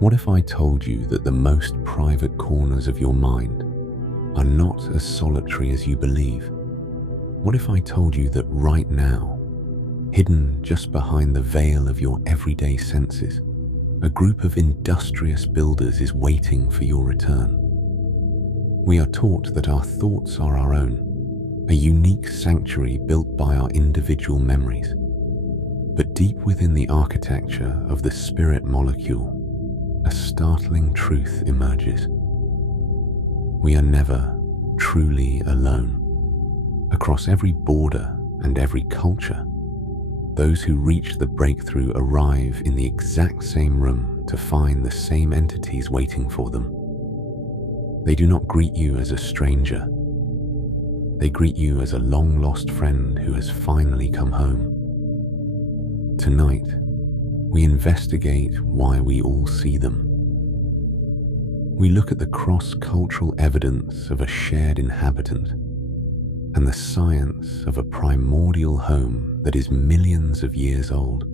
What if I told you that the most private corners of your mind are not as solitary as you believe? What if I told you that right now, hidden just behind the veil of your everyday senses, a group of industrious builders is waiting for your return? We are taught that our thoughts are our own, a unique sanctuary built by our individual memories. But deep within the architecture of the spirit molecule, a startling truth emerges. We are never truly alone. Across every border and every culture, those who reach the breakthrough arrive in the exact same room to find the same entities waiting for them. They do not greet you as a stranger. They greet you as a long-lost friend who has finally come home. Tonight, we investigate why we all see them. We look at the cross-cultural evidence of a shared inhabitant and the science of a primordial home that is millions of years old.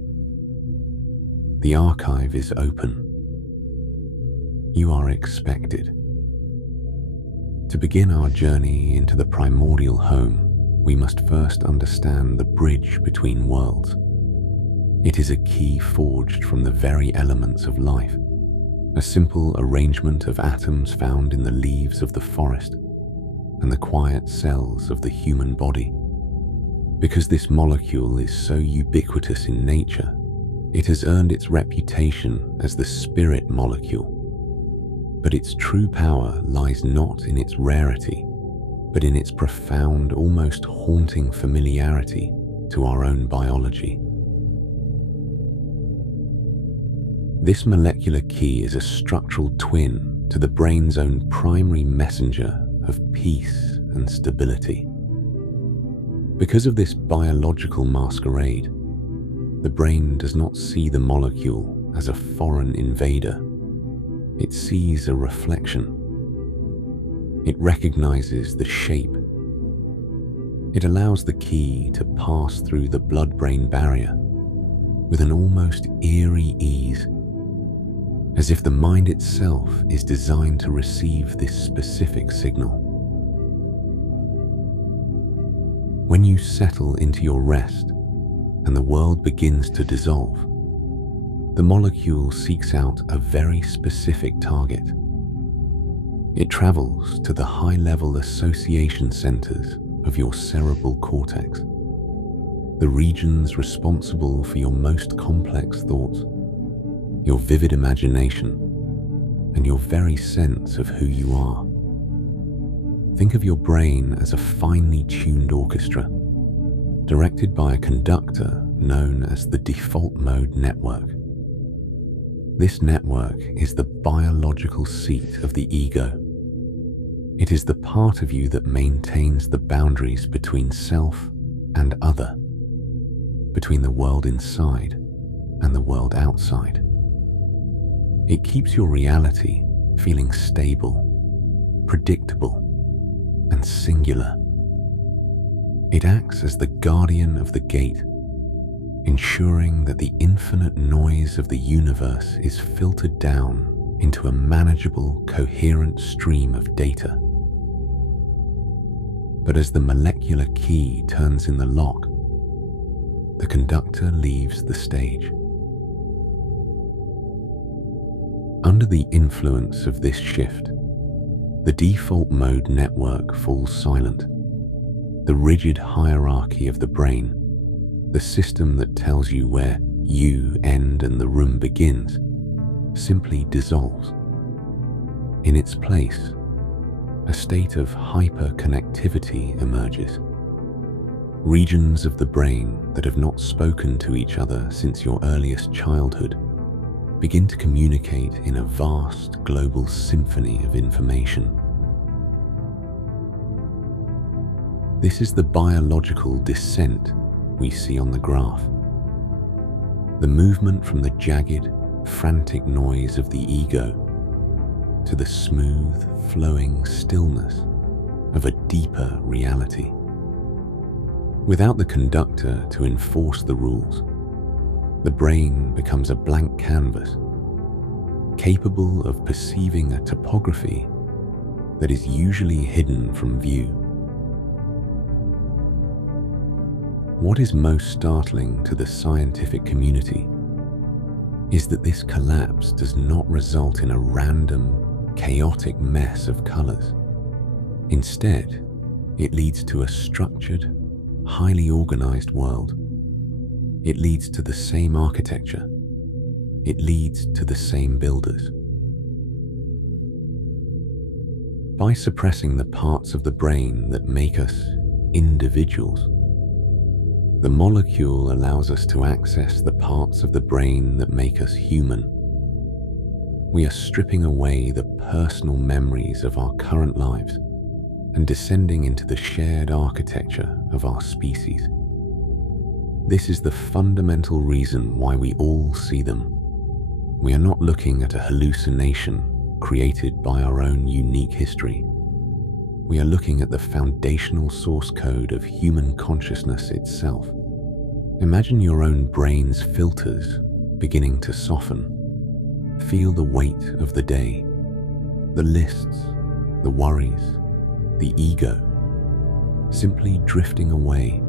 The archive is open. You are expected. To begin our journey into the primordial home, we must first understand the bridge between worlds. It is a key forged from the very elements of life, a simple arrangement of atoms found in the leaves of the forest and the quiet cells of the human body. Because this molecule is so ubiquitous in nature, it has earned its reputation as the spirit molecule. But its true power lies not in its rarity, but in its profound, almost haunting familiarity to our own biology. This molecular key is a structural twin to the brain's own primary messenger of peace and stability. Because of this biological masquerade, the brain does not see the molecule as a foreign invader. It sees a reflection. It recognizes the shape. It allows the key to pass through the blood-brain barrier with an almost eerie ease, as if the mind itself is designed to receive this specific signal. When you settle into your rest and the world begins to dissolve, the molecule seeks out a very specific target. It travels to the high-level association centers of your cerebral cortex, the regions responsible for your most complex thoughts, your vivid imagination, and your very sense of who you are. Think of your brain as a finely tuned orchestra, directed by a conductor known as the default mode network. This network is the biological seat of the ego. It is the part of you that maintains the boundaries between self and other, between the world inside and the world outside. It keeps your reality feeling stable, predictable, and singular. It acts as the guardian of the gate, ensuring that the infinite noise of the universe is filtered down into a manageable, coherent stream of data. But as the molecular key turns in the lock, the conductor leaves the stage. Under the influence of this shift, the default mode network falls silent. The rigid hierarchy of the brain, the system that tells you where you end and the room begins, simply dissolves. In its place, a state of hyperconnectivity emerges. Regions of the brain that have not spoken to each other since your earliest childhood begin to communicate in a vast global symphony of information. This is the biological descent we see on the graph. The movement from the jagged, frantic noise of the ego to the smooth, flowing stillness of a deeper reality. Without the conductor to enforce the rules, the brain becomes a blank canvas. capable of perceiving a topography that is usually hidden from view. What is most startling to the scientific community is that this collapse does not result in a random, chaotic mess of colors. Instead, it leads to a structured, highly organized world. It leads to the same architecture. It leads to the same builders. By suppressing the parts of the brain that make us individuals, the molecule allows us to access the parts of the brain that make us human. We are stripping away the personal memories of our current lives and descending into the shared architecture of our species. This is the fundamental reason why we all see them. We are not looking at a hallucination created by our own unique history. We are looking at the foundational source code of human consciousness itself. Imagine your own brain's filters beginning to soften. Feel the weight of the day, the lists, the worries, the ego, simply drifting away.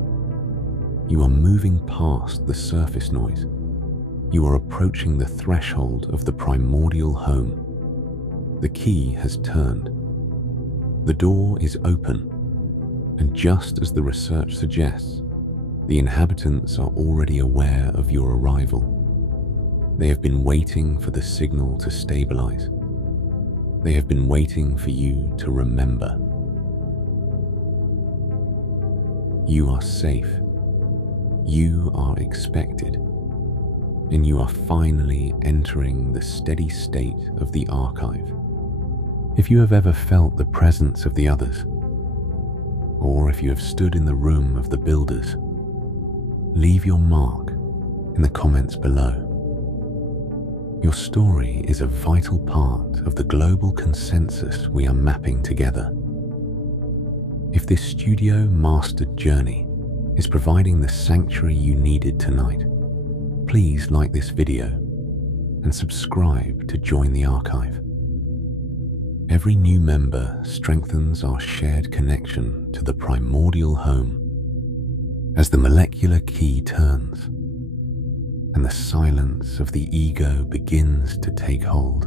You are moving past the surface noise. You are approaching the threshold of the primordial home. The key has turned. The door is open, and just as the research suggests, the inhabitants are already aware of your arrival. They have been waiting for the signal to stabilize. They have been waiting for you to remember. You are safe. You are expected. And you are finally entering the steady state of the archive. If you have ever felt the presence of the others, or if you have stood in the room of the builders, leave your mark in the comments below. Your story is a vital part of the global consensus we are mapping together. If this studio-mastered journey is providing the sanctuary you needed tonight, please like this video and subscribe to join the archive. Every new member strengthens our shared connection to the primordial home. As the molecular key turns and the silence of the ego begins to take hold,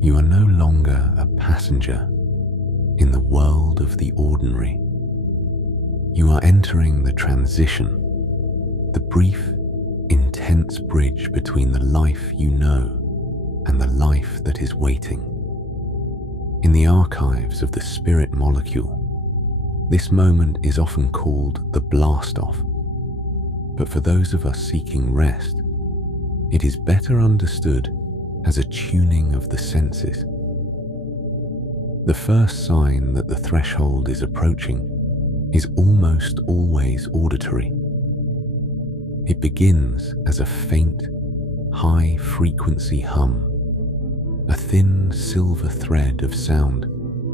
you are no longer a passenger in the world of the ordinary. You are entering the transition, the brief, intense bridge between the life you know and the life that is waiting. In the archives of the spirit molecule, this moment is often called the blast-off. But for those of us seeking rest, it is better understood as a tuning of the senses. The first sign that the threshold is approaching is almost always auditory. It begins as a faint, high-frequency hum, a thin silver thread of sound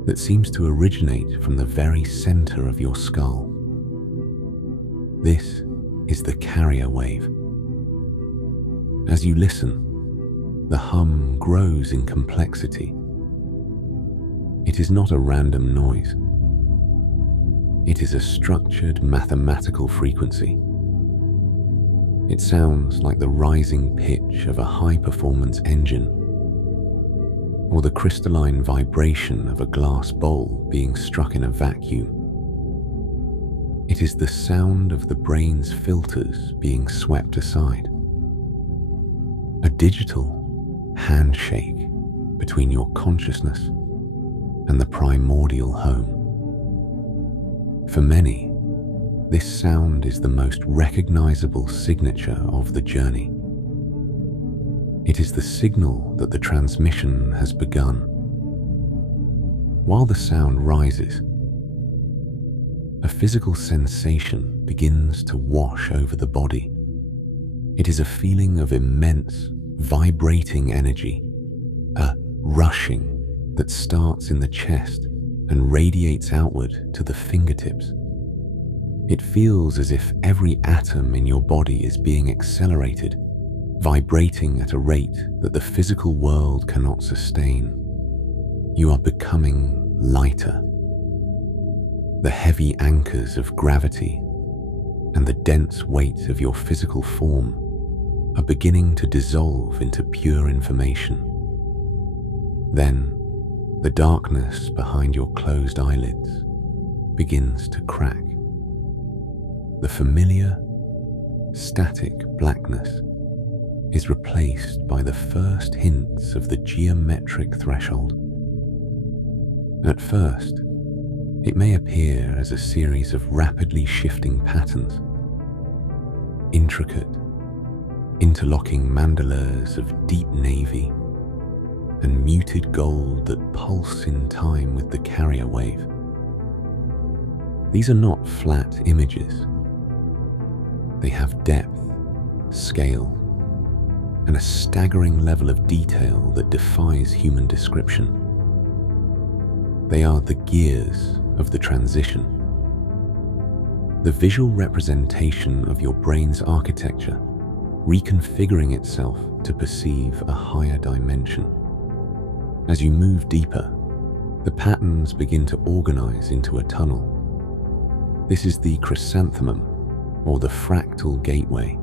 that seems to originate from the very center of your skull. This is the carrier wave. As you listen, the hum grows in complexity. It is not a random noise. It is a structured mathematical frequency. It sounds like the rising pitch of a high-performance engine, or the crystalline vibration of a glass bowl being struck in a vacuum. It is the sound of the brain's filters being swept aside. A digital handshake between your consciousness and the primordial home. For many, this sound is the most recognizable signature of the journey. It is the signal that the transmission has begun. While the sound rises, a physical sensation begins to wash over the body. It is a feeling of immense, vibrating energy, a rushing that starts in the chest and radiates outward to the fingertips. It feels as if every atom in your body is being accelerated, Vibrating at a rate that the physical world cannot sustain, you are becoming lighter. The heavy anchors of gravity and the dense weight of your physical form are beginning to dissolve into pure information. Then, the darkness behind your closed eyelids begins to crack. The familiar, static blackness is replaced by the first hints of the geometric threshold. At first, it may appear as a series of rapidly shifting patterns, intricate, interlocking mandalas of deep navy and muted gold that pulse in time with the carrier wave. These are not flat images. They have depth, scale, and a staggering level of detail that defies human description. They are the gears of the transition, the visual representation of your brain's architecture reconfiguring itself to perceive a higher dimension. As you move deeper, the patterns begin to organize into a tunnel. This is the chrysanthemum, or the fractal gateway.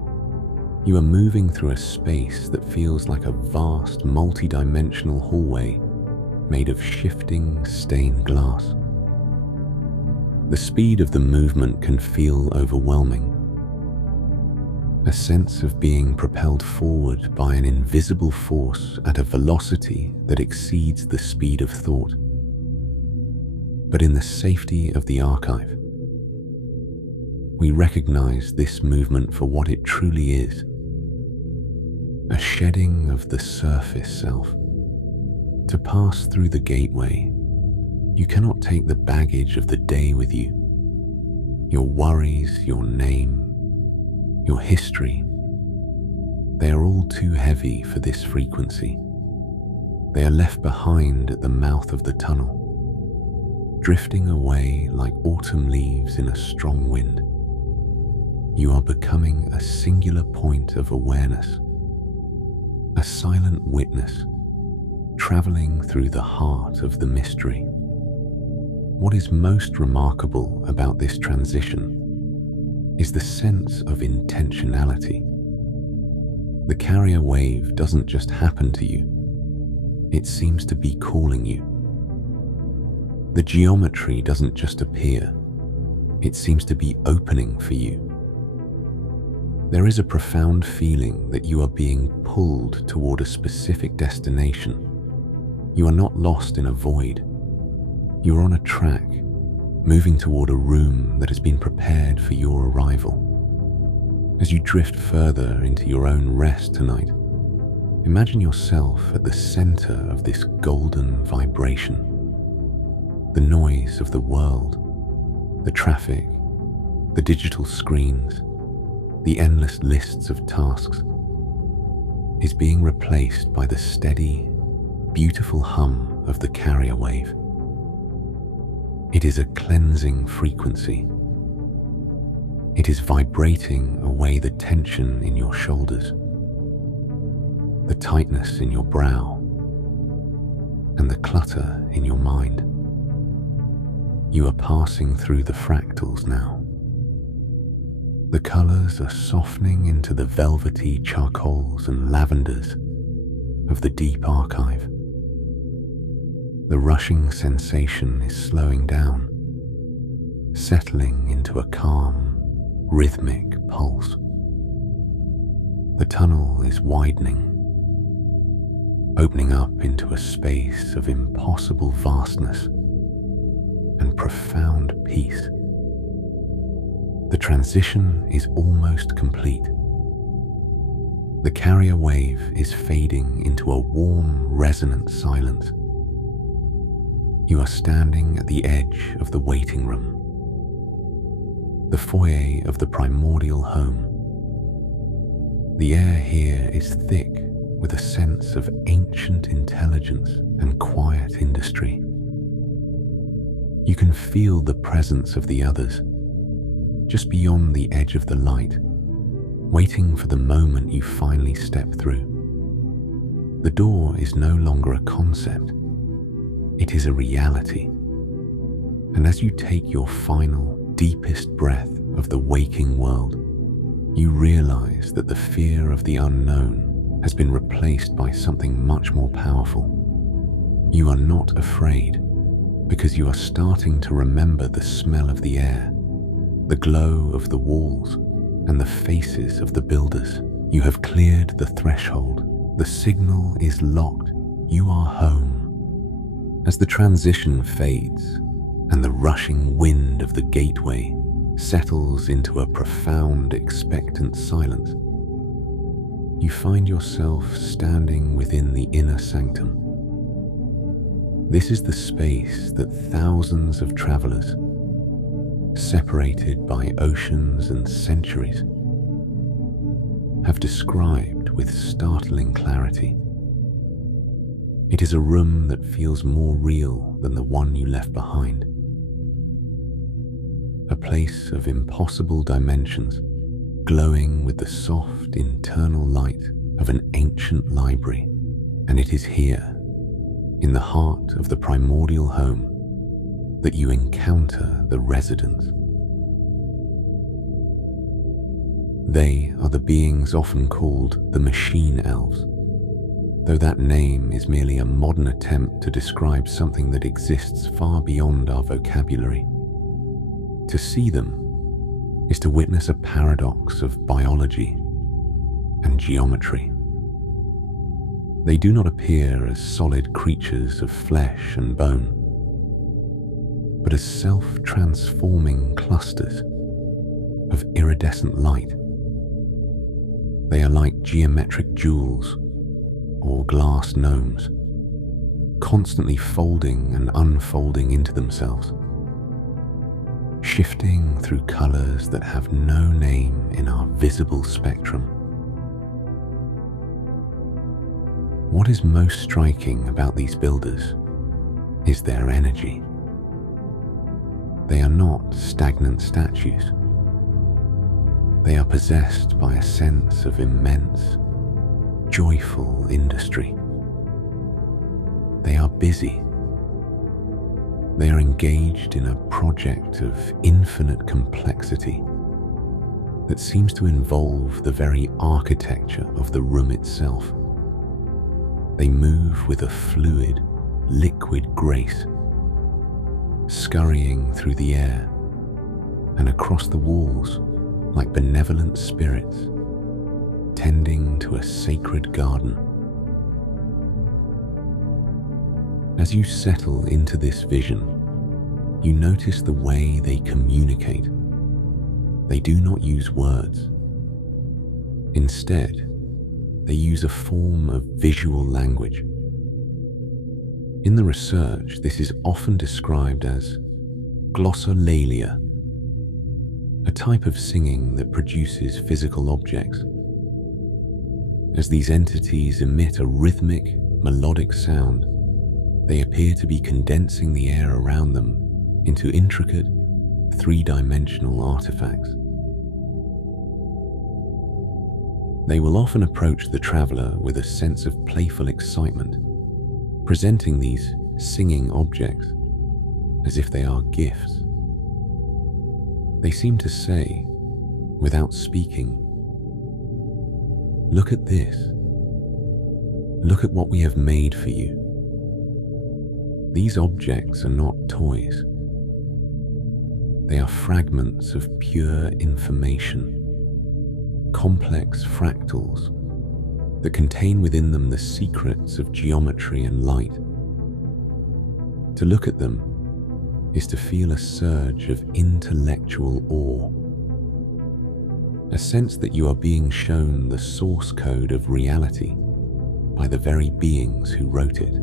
You are moving through a space that feels like a vast, multi-dimensional hallway made of shifting stained glass. The speed of the movement can feel overwhelming. A sense of being propelled forward by an invisible force at a velocity that exceeds the speed of thought. But in the safety of the archive, we recognize this movement for what it truly is: a shedding of the surface self. To pass through the gateway, you cannot take the baggage of the day with you. Your worries, your name, your history, they are all too heavy for this frequency. They are left behind at the mouth of the tunnel, drifting away like autumn leaves in a strong wind. You are becoming a singular point of awareness, a silent witness, traveling through the heart of the mystery. What is most remarkable about this transition is the sense of intentionality. The carrier wave doesn't just happen to you, it seems to be calling you. The geometry doesn't just appear, it seems to be opening for you. There is a profound feeling that you are being pulled toward a specific destination. You are not lost in a void. You are on a track, moving toward a room that has been prepared for your arrival. As you drift further into your own rest tonight, imagine yourself at the center of this golden vibration. The noise of the world, the traffic, the digital screens, the endless lists of tasks, is being replaced by the steady, beautiful hum of the carrier wave. It is a cleansing frequency. It is vibrating away the tension in your shoulders, the tightness in your brow, and the clutter in your mind. You are passing through the fractals now. The colors are softening into the velvety charcoals and lavenders of the deep archive. The rushing sensation is slowing down, settling into a calm, rhythmic pulse. The tunnel is widening, opening up into a space of impossible vastness and profound peace. The transition is almost complete. The carrier wave is fading into a warm, resonant silence. You are standing at the edge of the waiting room, the foyer of the primordial home. The air here is thick with a sense of ancient intelligence and quiet industry. You can feel the presence of the others, just beyond the edge of the light, waiting for the moment you finally step through. The door is no longer a concept, it is a reality. And as you take your final, deepest breath of the waking world, you realize that the fear of the unknown has been replaced by something much more powerful. You are not afraid because you are starting to remember the smell of the air, the glow of the walls, and the faces of the builders. You have cleared the threshold. The signal is locked. You are home. As the transition fades and the rushing wind of the gateway settles into a profound, expectant silence, you find yourself standing within the inner sanctum. This is the space that thousands of travelers, separated by oceans and centuries, have described with startling clarity. It is a room that feels more real than the one you left behind. A place of impossible dimensions, glowing with the soft internal light of an ancient library. And it is here, in the heart of the primordial home, that you encounter the residents. They are the beings often called the machine elves, though that name is merely a modern attempt to describe something that exists far beyond our vocabulary. To see them is to witness a paradox of biology and geometry. They do not appear as solid creatures of flesh and bone, but as self-transforming clusters of iridescent light. They are like geometric jewels or glass gnomes, constantly folding and unfolding into themselves, shifting through colors that have no name in our visible spectrum. What is most striking about these builders is their energy. They are not stagnant statues. They are possessed by a sense of immense, joyful industry. They are busy. They are engaged in a project of infinite complexity that seems to involve the very architecture of the room itself. They move with a fluid, liquid grace, scurrying through the air and across the walls like benevolent spirits tending to a sacred garden. As you settle into this vision, you notice the way they communicate. They do not use words. Instead, they use a form of visual language. In the research, this is often described as glossolalia, a type of singing that produces physical objects. As these entities emit a rhythmic, melodic sound, they appear to be condensing the air around them into intricate, three-dimensional artifacts. They will often approach the traveler with a sense of playful excitement, presenting these singing objects as if they are gifts. They seem to say, without speaking, "Look at this. Look at what we have made for you." These objects are not toys. They are fragments of pure information, complex fractals that contain within them the secrets of geometry and light. To look at them is to feel a surge of intellectual awe, a sense that you are being shown the source code of reality by the very beings who wrote it.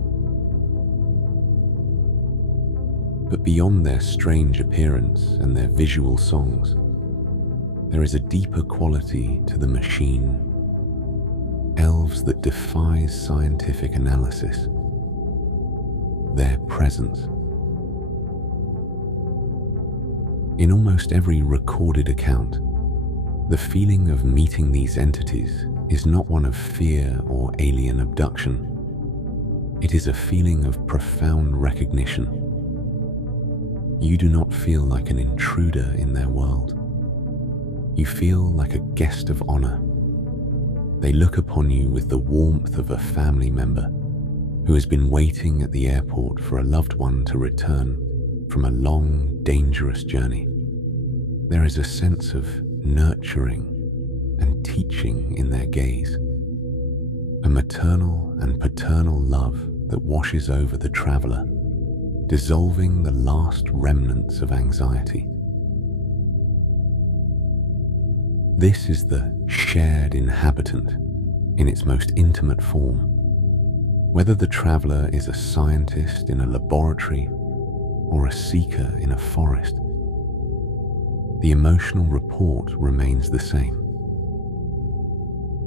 But beyond their strange appearance and their visual songs, there is a deeper quality to the machine, elves that defies scientific analysis. Their presence. In almost every recorded account, The feeling of meeting these entities is not one of fear or alien abduction. It is a feeling of profound recognition. You do not feel like an intruder in their world. You feel like a guest of honor. They look upon you with the warmth of a family member who has been waiting at the airport for a loved one to return from a long, dangerous journey. There is a sense of nurturing and teaching in their gaze, a maternal and paternal love that washes over the traveler, dissolving the last remnants of anxiety. This is the shared inhabitant in its most intimate form. Whether the traveler is a scientist in a laboratory or a seeker in a forest, the emotional report remains the same.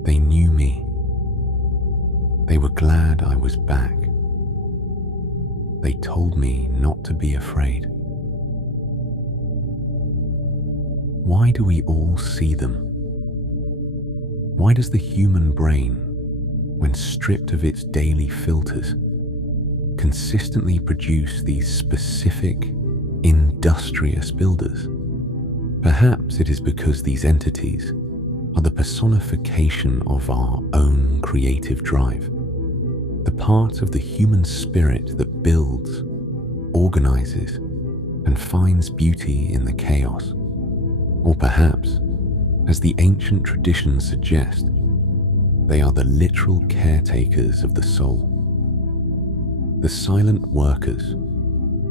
They knew me. They were glad I was back. They told me not to be afraid. Why do we all see them? Why does the human brain, when stripped of its daily filters, consistently produce these specific, industrious builders? Perhaps it is because these entities are the personification of our own creative drive, the part of the human spirit that builds, organizes, and finds beauty in the chaos. Or perhaps, as the ancient traditions suggest, they are the literal caretakers of the soul, the silent workers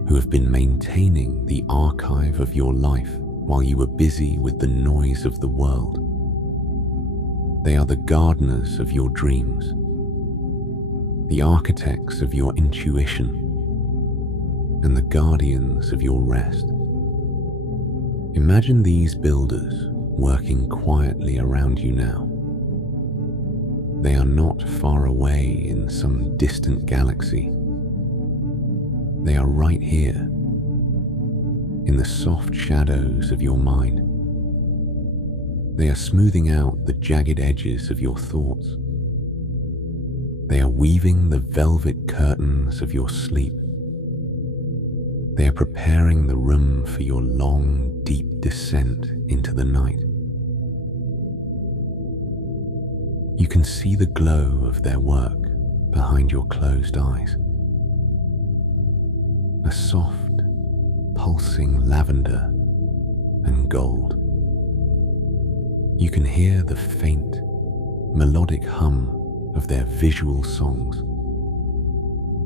who have been maintaining the archive of your life while you were busy with the noise of the world. They are the gardeners of your dreams, the architects of your intuition, and the guardians of your rest. Imagine these builders working quietly around you now. They are not far away in some distant galaxy. They are right here, in the soft shadows of your mind. They are smoothing out the jagged edges of your thoughts. They are weaving the velvet curtains of your sleep. They are preparing the room for your long, deep descent into the night. You can see the glow of their work behind your closed eyes. A soft, pulsing lavender and gold. You can hear the faint, melodic hum of their visual songs.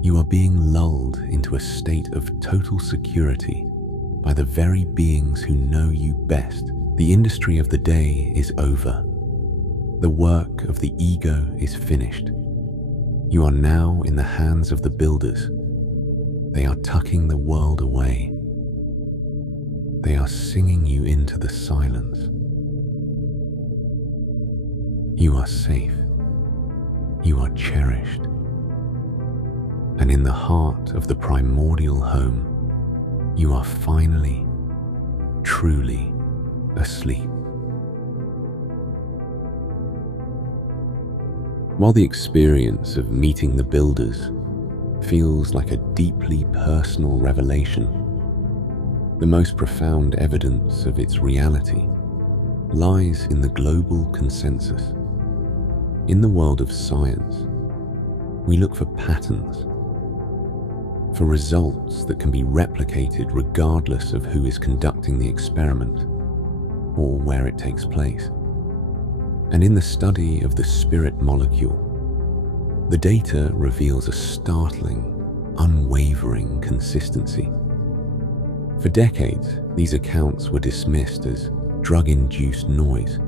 You are being lulled into a state of total security by the very beings who know you best. The industry of the day is over. The work of the ego is finished. You are now in the hands of the builders. They are tucking the world away. They are singing you into the silence. You are safe. You are cherished. And in the heart of the primordial home, you are finally, truly asleep. While the experience of meeting the builders feels like a deeply personal revelation, the most profound evidence of its reality lies in the global consensus. In the world of science, we look for patterns, for results that can be replicated regardless of who is conducting the experiment or where it takes place. And in the study of the spirit molecule, the data reveals a startling, unwavering consistency. For decades, these accounts were dismissed as drug-induced noise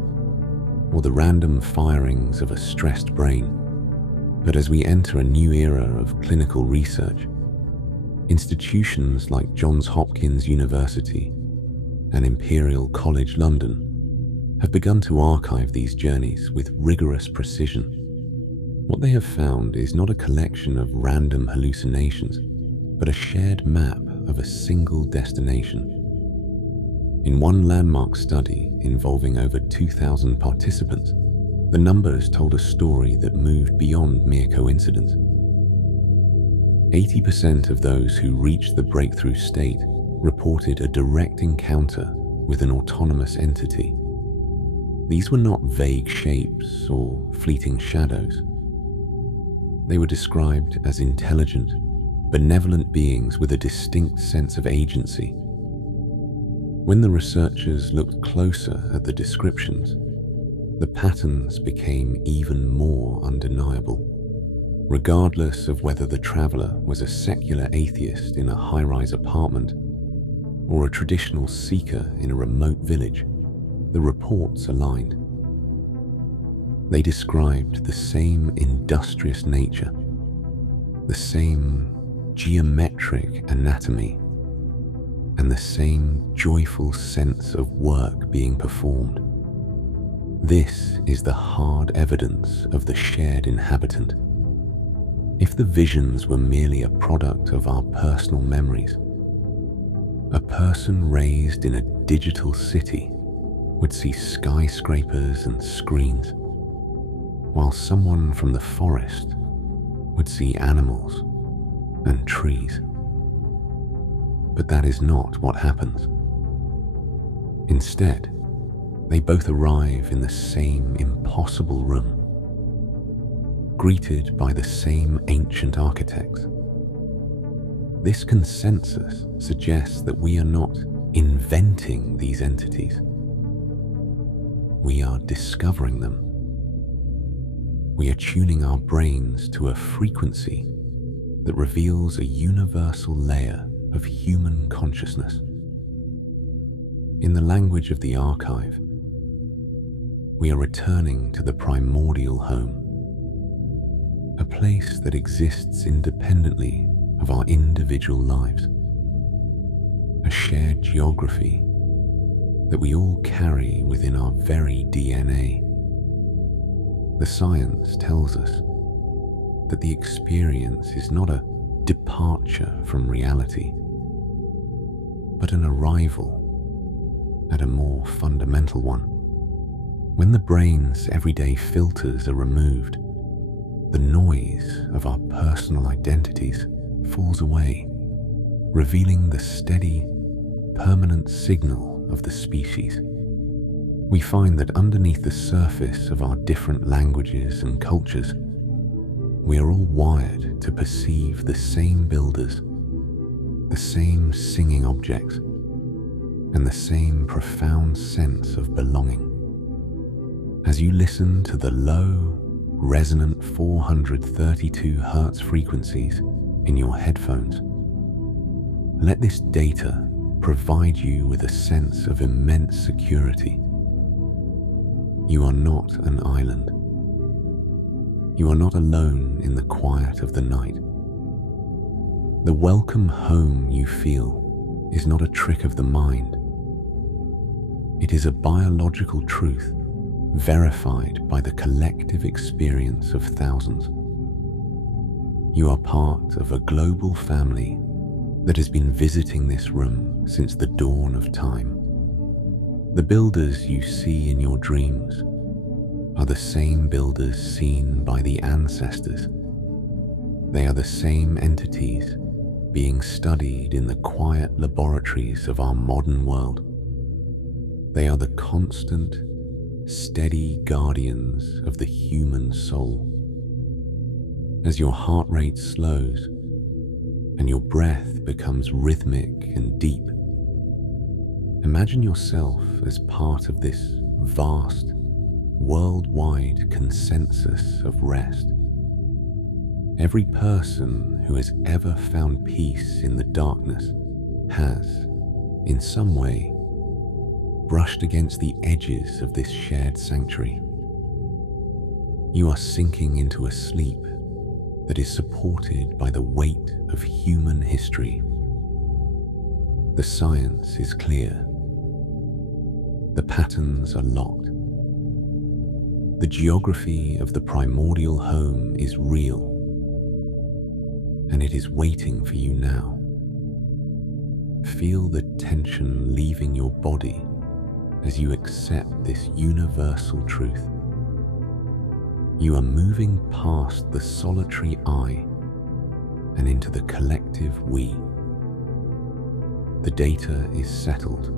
or the random firings of a stressed brain. But as we enter a new era of clinical research, institutions like Johns Hopkins University and Imperial College London have begun to archive these journeys with rigorous precision. What they have found is not a collection of random hallucinations, but a shared map of a single destination. In one landmark study involving over 2,000 participants, the numbers told a story that moved beyond mere coincidence. 80% of those who reached the breakthrough state reported a direct encounter with an autonomous entity. These were not vague shapes or fleeting shadows. They were described as intelligent, benevolent beings with a distinct sense of agency. When the researchers looked closer at the descriptions, the patterns became even more undeniable. Regardless of whether the traveler was a secular atheist in a high-rise apartment or a traditional seeker in a remote village, the reports aligned. They described the same industrious nature, the same geometric anatomy, and the same joyful sense of work being performed. This is the hard evidence of the shared inhabitant. If the visions were merely a product of our personal memories, a person raised in a digital city would see skyscrapers and screens, while someone from the forest would see animals and trees. But that is not what happens. Instead, they both arrive in the same impossible room, greeted by the same ancient architects. This consensus suggests that we are not inventing these entities. We are discovering them. We are tuning our brains to a frequency that reveals a universal layer of human consciousness. In the language of the archive, we are returning to the primordial home, a place that exists independently of our individual lives, a shared geography that we all carry within our very DNA. The science tells us that the experience is not a departure from reality, but an arrival at a more fundamental one. When the brain's everyday filters are removed, the noise of our personal identities falls away, revealing the steady, permanent signal of the species. We find that underneath the surface of our different languages and cultures, we are all wired to perceive the same builders, the same singing objects, and the same profound sense of belonging. As you listen to the low, resonant 432 Hz frequencies in your headphones, let this data provide you with a sense of immense security. You are not an island. You are not alone in the quiet of the night. The welcome home you feel is not a trick of the mind. It is a biological truth verified by the collective experience of thousands. You are part of a global family that has been visiting this room since the dawn of time. The builders you see in your dreams are the same builders seen by the ancestors. They are the same entities being studied in the quiet laboratories of our modern world. They are the constant, steady guardians of the human soul. As your heart rate slows and your breath becomes rhythmic and deep, imagine yourself as part of this vast, worldwide consensus of rest. Every person who has ever found peace in the darkness has, in some way, brushed against the edges of this shared sanctuary. You are sinking into a sleep that is supported by the weight of human history. The science is clear. The patterns are locked. The geography of the primordial home is real, and it is waiting for you now. Feel the tension leaving your body as you accept this universal truth. You are moving past the solitary I and into the collective we. The data is settled.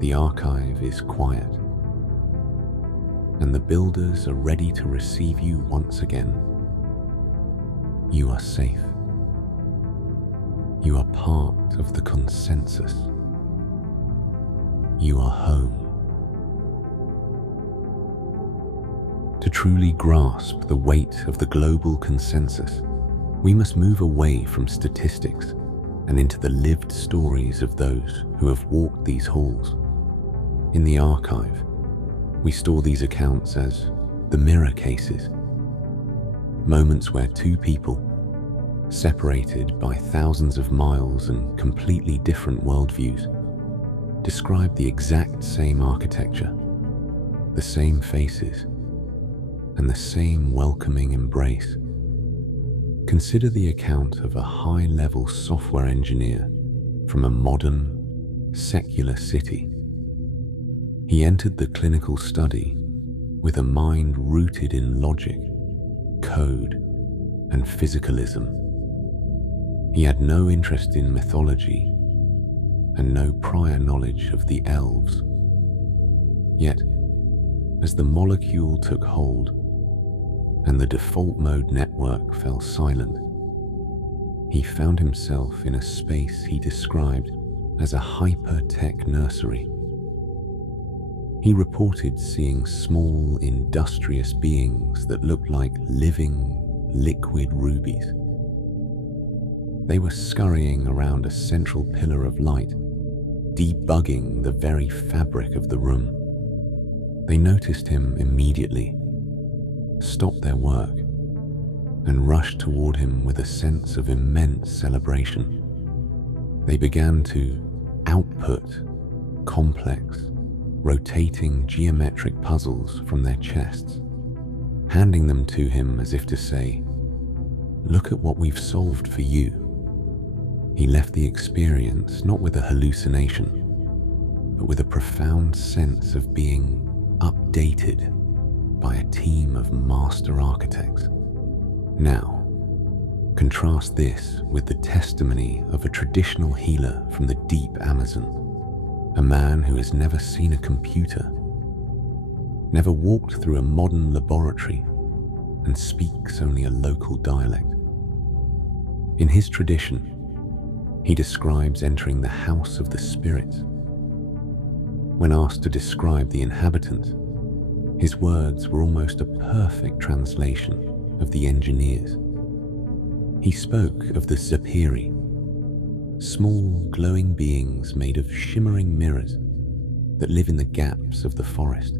The archive is quiet. And the builders are ready to receive you once again. You are safe. You are part of the consensus. You are home. To truly grasp the weight of the global consensus, we must move away from statistics and into the lived stories of those who have walked these halls. In the archive, we store these accounts as the mirror cases, moments where two people, separated by thousands of miles and completely different worldviews, describe the exact same architecture, the same faces, and the same welcoming embrace. Consider the account of a high-level software engineer from a modern, secular city. He entered the clinical study with a mind rooted in logic, code, and physicalism. He had no interest in mythology and no prior knowledge of the Elves. Yet, as the molecule took hold and the default mode network fell silent, he found himself in a space he described as a hyper-tech nursery. He reported seeing small, industrious beings that looked like living, liquid rubies. They were scurrying around a central pillar of light, debugging the very fabric of the room. They noticed him immediately, stopped their work, and rushed toward him with a sense of immense celebration. They began to output complex, rotating geometric puzzles from their chests, handing them to him as if to say, "Look at what we've solved for you." He left the experience not with a hallucination, but with a profound sense of being updated by a team of master architects. Now, contrast this with the testimony of a traditional healer from the deep Amazon, a man who has never seen a computer, never walked through a modern laboratory, and speaks only a local dialect. In his tradition, he describes entering the house of the spirits. When asked to describe the inhabitants, his words were almost a perfect translation of the engineers. He spoke of the Zapiri, small glowing beings made of shimmering mirrors that live in the gaps of the forest.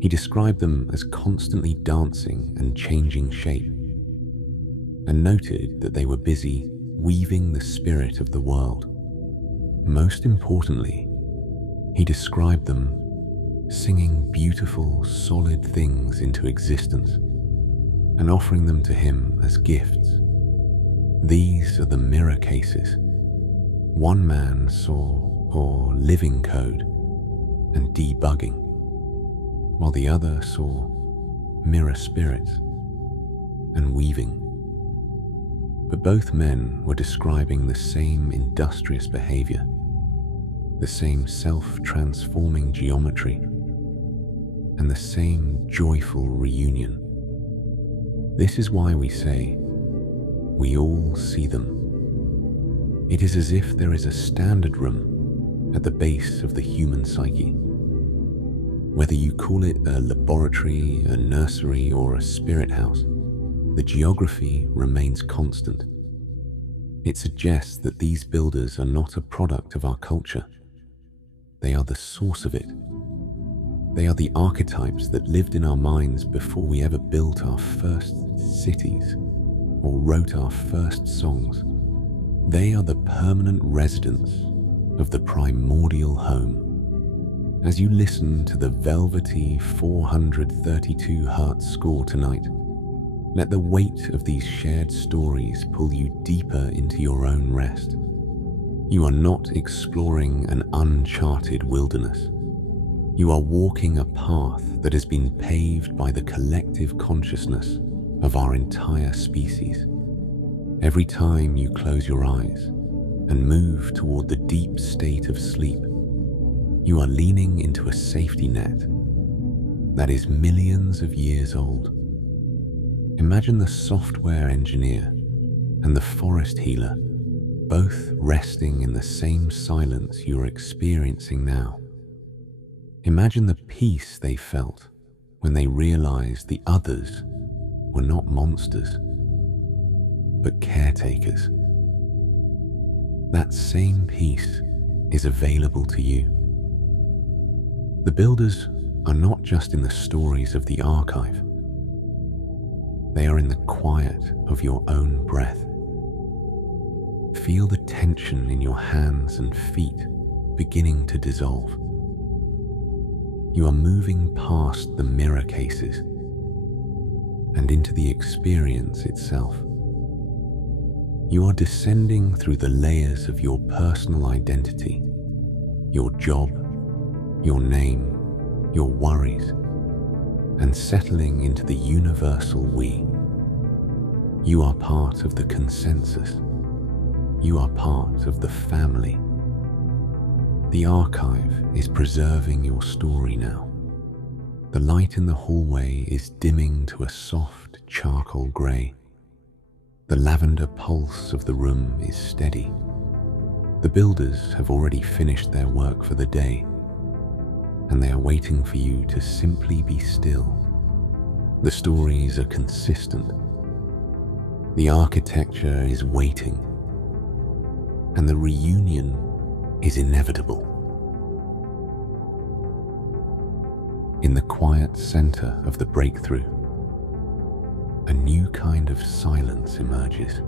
He described them as constantly dancing and changing shape, and noted that they were busy weaving the spirit of the world. Most importantly, he described them singing beautiful, solid things into existence and offering them to him as gifts. These are the mirror cases. One man saw or living code and debugging, while the other saw mirror spirits and weaving. But both men were describing the same industrious behavior, the same self-transforming geometry, and the same joyful reunion. This is why we say, we all see them. It is as if there is a standard room at the base of the human psyche. Whether you call it a laboratory, a nursery, or a spirit house, the geography remains constant. It suggests that these builders are not a product of our culture. They are the source of it. They are the archetypes that lived in our minds before we ever built our first cities or wrote our first songs. They are the permanent residents of the primordial home. As you listen to the velvety 432 Hz score tonight, let the weight of these shared stories pull you deeper into your own rest. You are not exploring an uncharted wilderness. You are walking a path that has been paved by the collective consciousness of our entire species. Every time you close your eyes and move toward the deep state of sleep, you are leaning into a safety net that is millions of years old. Imagine the software engineer and the forest healer both resting in the same silence you're experiencing now. Imagine the peace they felt when they realized the others were not monsters, but caretakers. That same peace is available to you. The builders are not just in the stories of the archive. They are in the quiet of your own breath. Feel the tension in your hands and feet beginning to dissolve. You are moving past the mirror cases and into the experience itself. You are descending through the layers of your personal identity, your job, your name, your worries, and settling into the universal we. You are part of the consensus. You are part of the family. The archive is preserving your story now. The light in the hallway is dimming to a soft charcoal grey. The lavender pulse of the room is steady. The builders have already finished their work for the day, and they are waiting for you to simply be still. The stories are consistent. The architecture is waiting, and the reunion is inevitable. In the quiet center of the breakthrough, a new kind of silence emerges.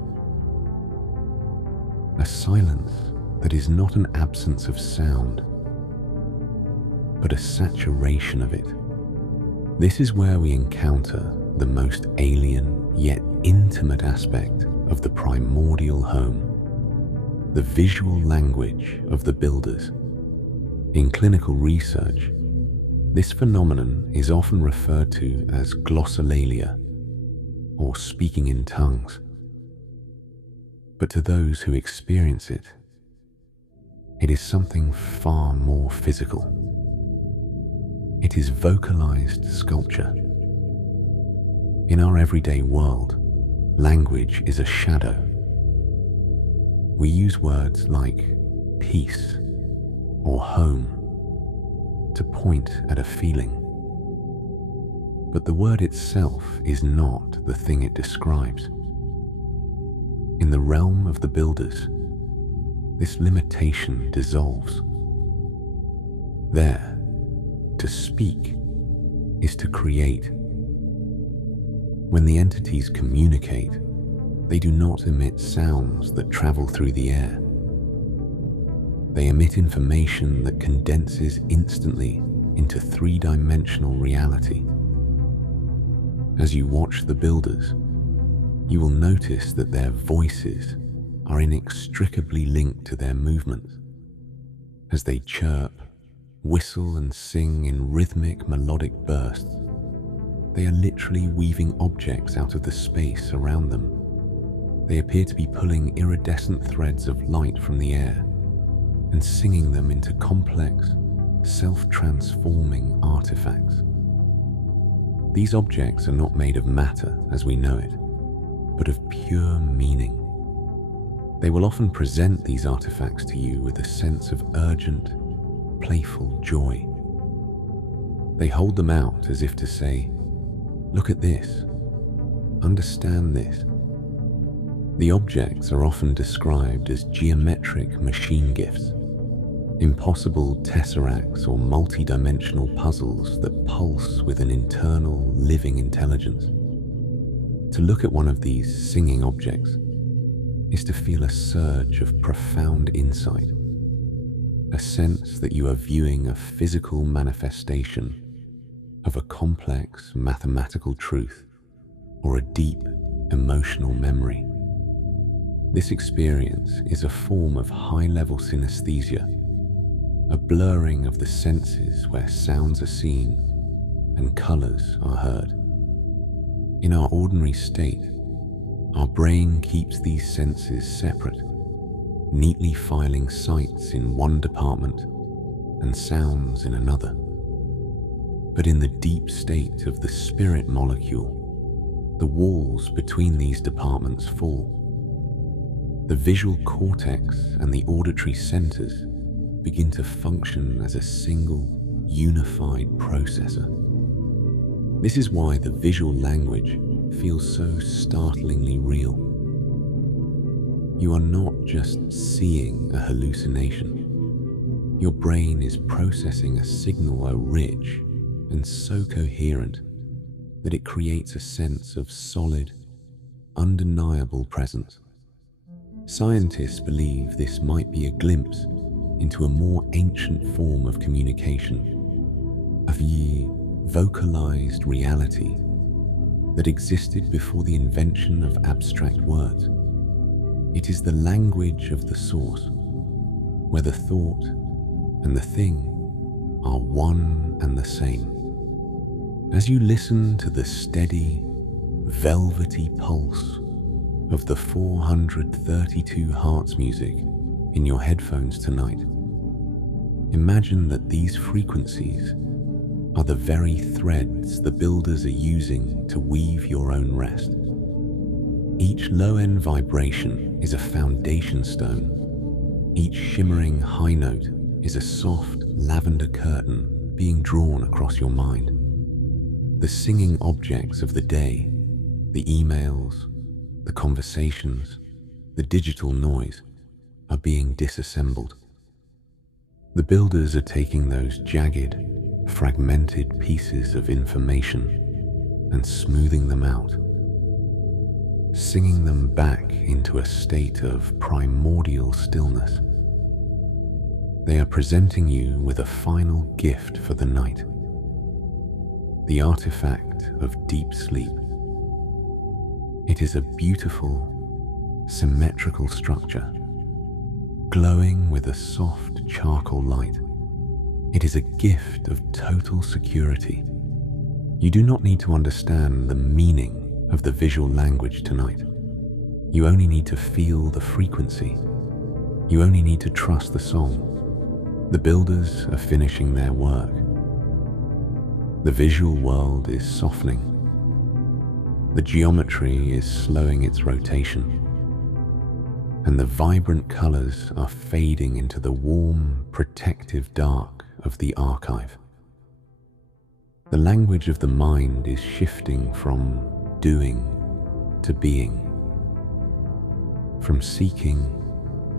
A silence that is not an absence of sound, but a saturation of it. This is where we encounter the most alien yet intimate aspect of the primordial home, the visual language of the builders. In clinical research, this phenomenon is often referred to as glossolalia, or speaking in tongues. But to those who experience it, it is something far more physical. It is vocalized sculpture. In our everyday world, language is a shadow. We use words like peace or home to point at a feeling. But the word itself is not the thing it describes. In the realm of the builders, this limitation dissolves. There, to speak is to create. When the entities communicate, they do not emit sounds that travel through the air. They emit information that condenses instantly into three-dimensional reality. As you watch the builders, you will notice that their voices are inextricably linked to their movements. As they chirp, whistle, and sing in rhythmic melodic bursts, they are literally weaving objects out of the space around them. They appear to be pulling iridescent threads of light from the air and singing them into complex, self-transforming artifacts. These objects are not made of matter as we know it, but of pure meaning. They will often present these artifacts to you with a sense of urgent, playful joy. They hold them out as if to say, "Look at this, understand this." The objects are often described as geometric machine gifts, impossible tesseracts or multi-dimensional puzzles that pulse with an internal, living intelligence. To look at one of these singing objects is to feel a surge of profound insight, a sense that you are viewing a physical manifestation of a complex mathematical truth or a deep emotional memory. This experience is a form of high-level synesthesia, a blurring of the senses where sounds are seen and colors are heard. In our ordinary state, our brain keeps these senses separate, neatly filing sights in one department and sounds in another. But in the deep state of the spirit molecule, the walls between these departments fall. The visual cortex and the auditory centers begin to function as a single, unified processor. This is why the visual language feels so startlingly real. You are not just seeing a hallucination. Your brain is processing a signal so rich and so coherent that it creates a sense of solid, undeniable presence. Scientists believe this might be a glimpse into a more ancient form of communication, of the vocalized reality that existed before the invention of abstract words. It is the language of the source, where the thought and the thing are one and the same. As you listen to the steady, velvety pulse of the 432 Hertz music in your headphones tonight, imagine that these frequencies are the very threads the builders are using to weave your own rest. Each low-end vibration is a foundation stone. Each shimmering high note is a soft lavender curtain being drawn across your mind. The singing objects of the day, the emails, the conversations, the digital noise, are being disassembled. The builders are taking those jagged, fragmented pieces of information and smoothing them out, singing them back into a state of primordial stillness. They are presenting you with a final gift for the night, the artifact of deep sleep. It is a beautiful, symmetrical structure, glowing with a soft charcoal light. It is a gift of total security. You do not need to understand the meaning of the visual language tonight. You only need to feel the frequency. You only need to trust the song. The builders are finishing their work. The visual world is softening. The geometry is slowing its rotation. And the vibrant colors are fading into the warm, protective dark of the archive. The language of the mind is shifting from doing to being, from seeking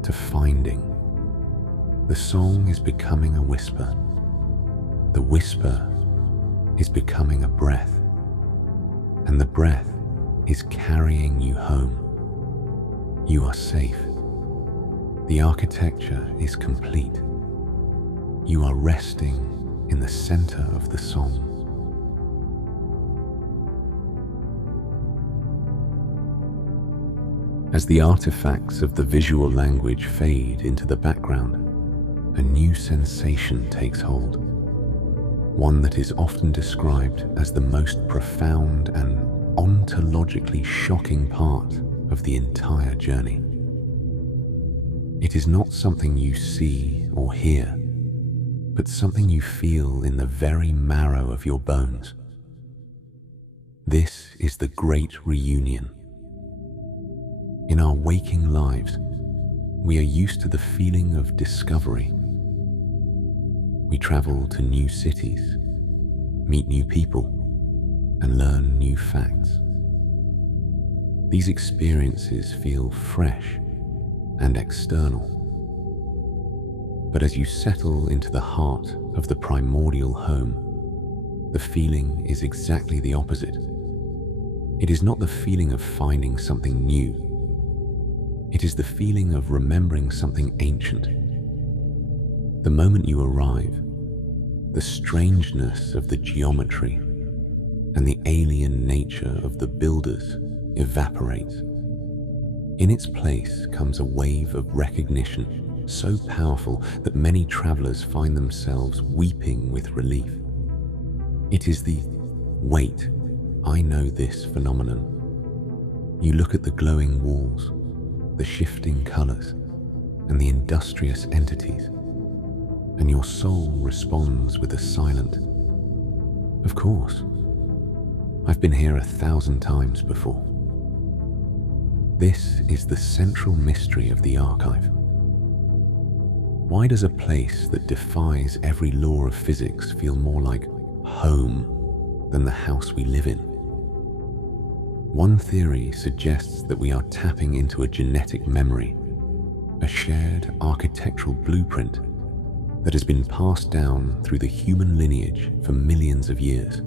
to finding. The song is becoming a whisper. The whisper is becoming a breath, and the breath is carrying you home. You are safe. The architecture is complete. You are resting in the center of the song. As the artifacts of the visual language fade into the background, a new sensation takes hold, one that is often described as the most profound and ontologically shocking part of the entire journey. It is not something you see or hear, but something you feel in the very marrow of your bones. This is the great reunion. In our waking lives, we are used to the feeling of discovery. We travel to new cities, meet new people, and learn new facts. These experiences feel fresh and external. But as you settle into the heart of the primordial home, the feeling is exactly the opposite. It is not the feeling of finding something new. It is the feeling of remembering something ancient. The moment you arrive, the strangeness of the geometry and the alien nature of the builders evaporates. In its place comes a wave of recognition so powerful that many travelers find themselves weeping with relief. It is the "wait, I know this" phenomenon. You look at the glowing walls, the shifting colors, and the industrious entities, and your soul responds with a silent, "Of course, I've been here 1,000 times before." This is the central mystery of the archive. Why does a place that defies every law of physics feel more like home than the house we live in? One theory suggests that we are tapping into a genetic memory, a shared architectural blueprint that has been passed down through the human lineage for millions of years.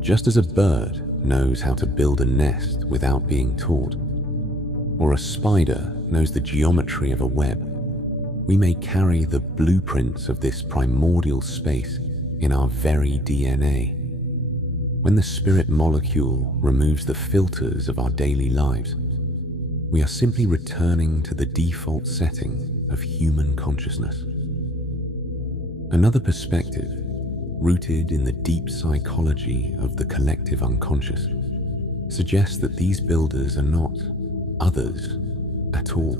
Just as a bird knows how to build a nest without being taught, or a spider knows the geometry of a web, we may carry the blueprints of this primordial space in our very DNA. When the spirit molecule removes the filters of our daily lives, we are simply returning to the default setting of human consciousness. Another perspective, rooted in the deep psychology of the collective unconscious, suggests that these builders are not others at all.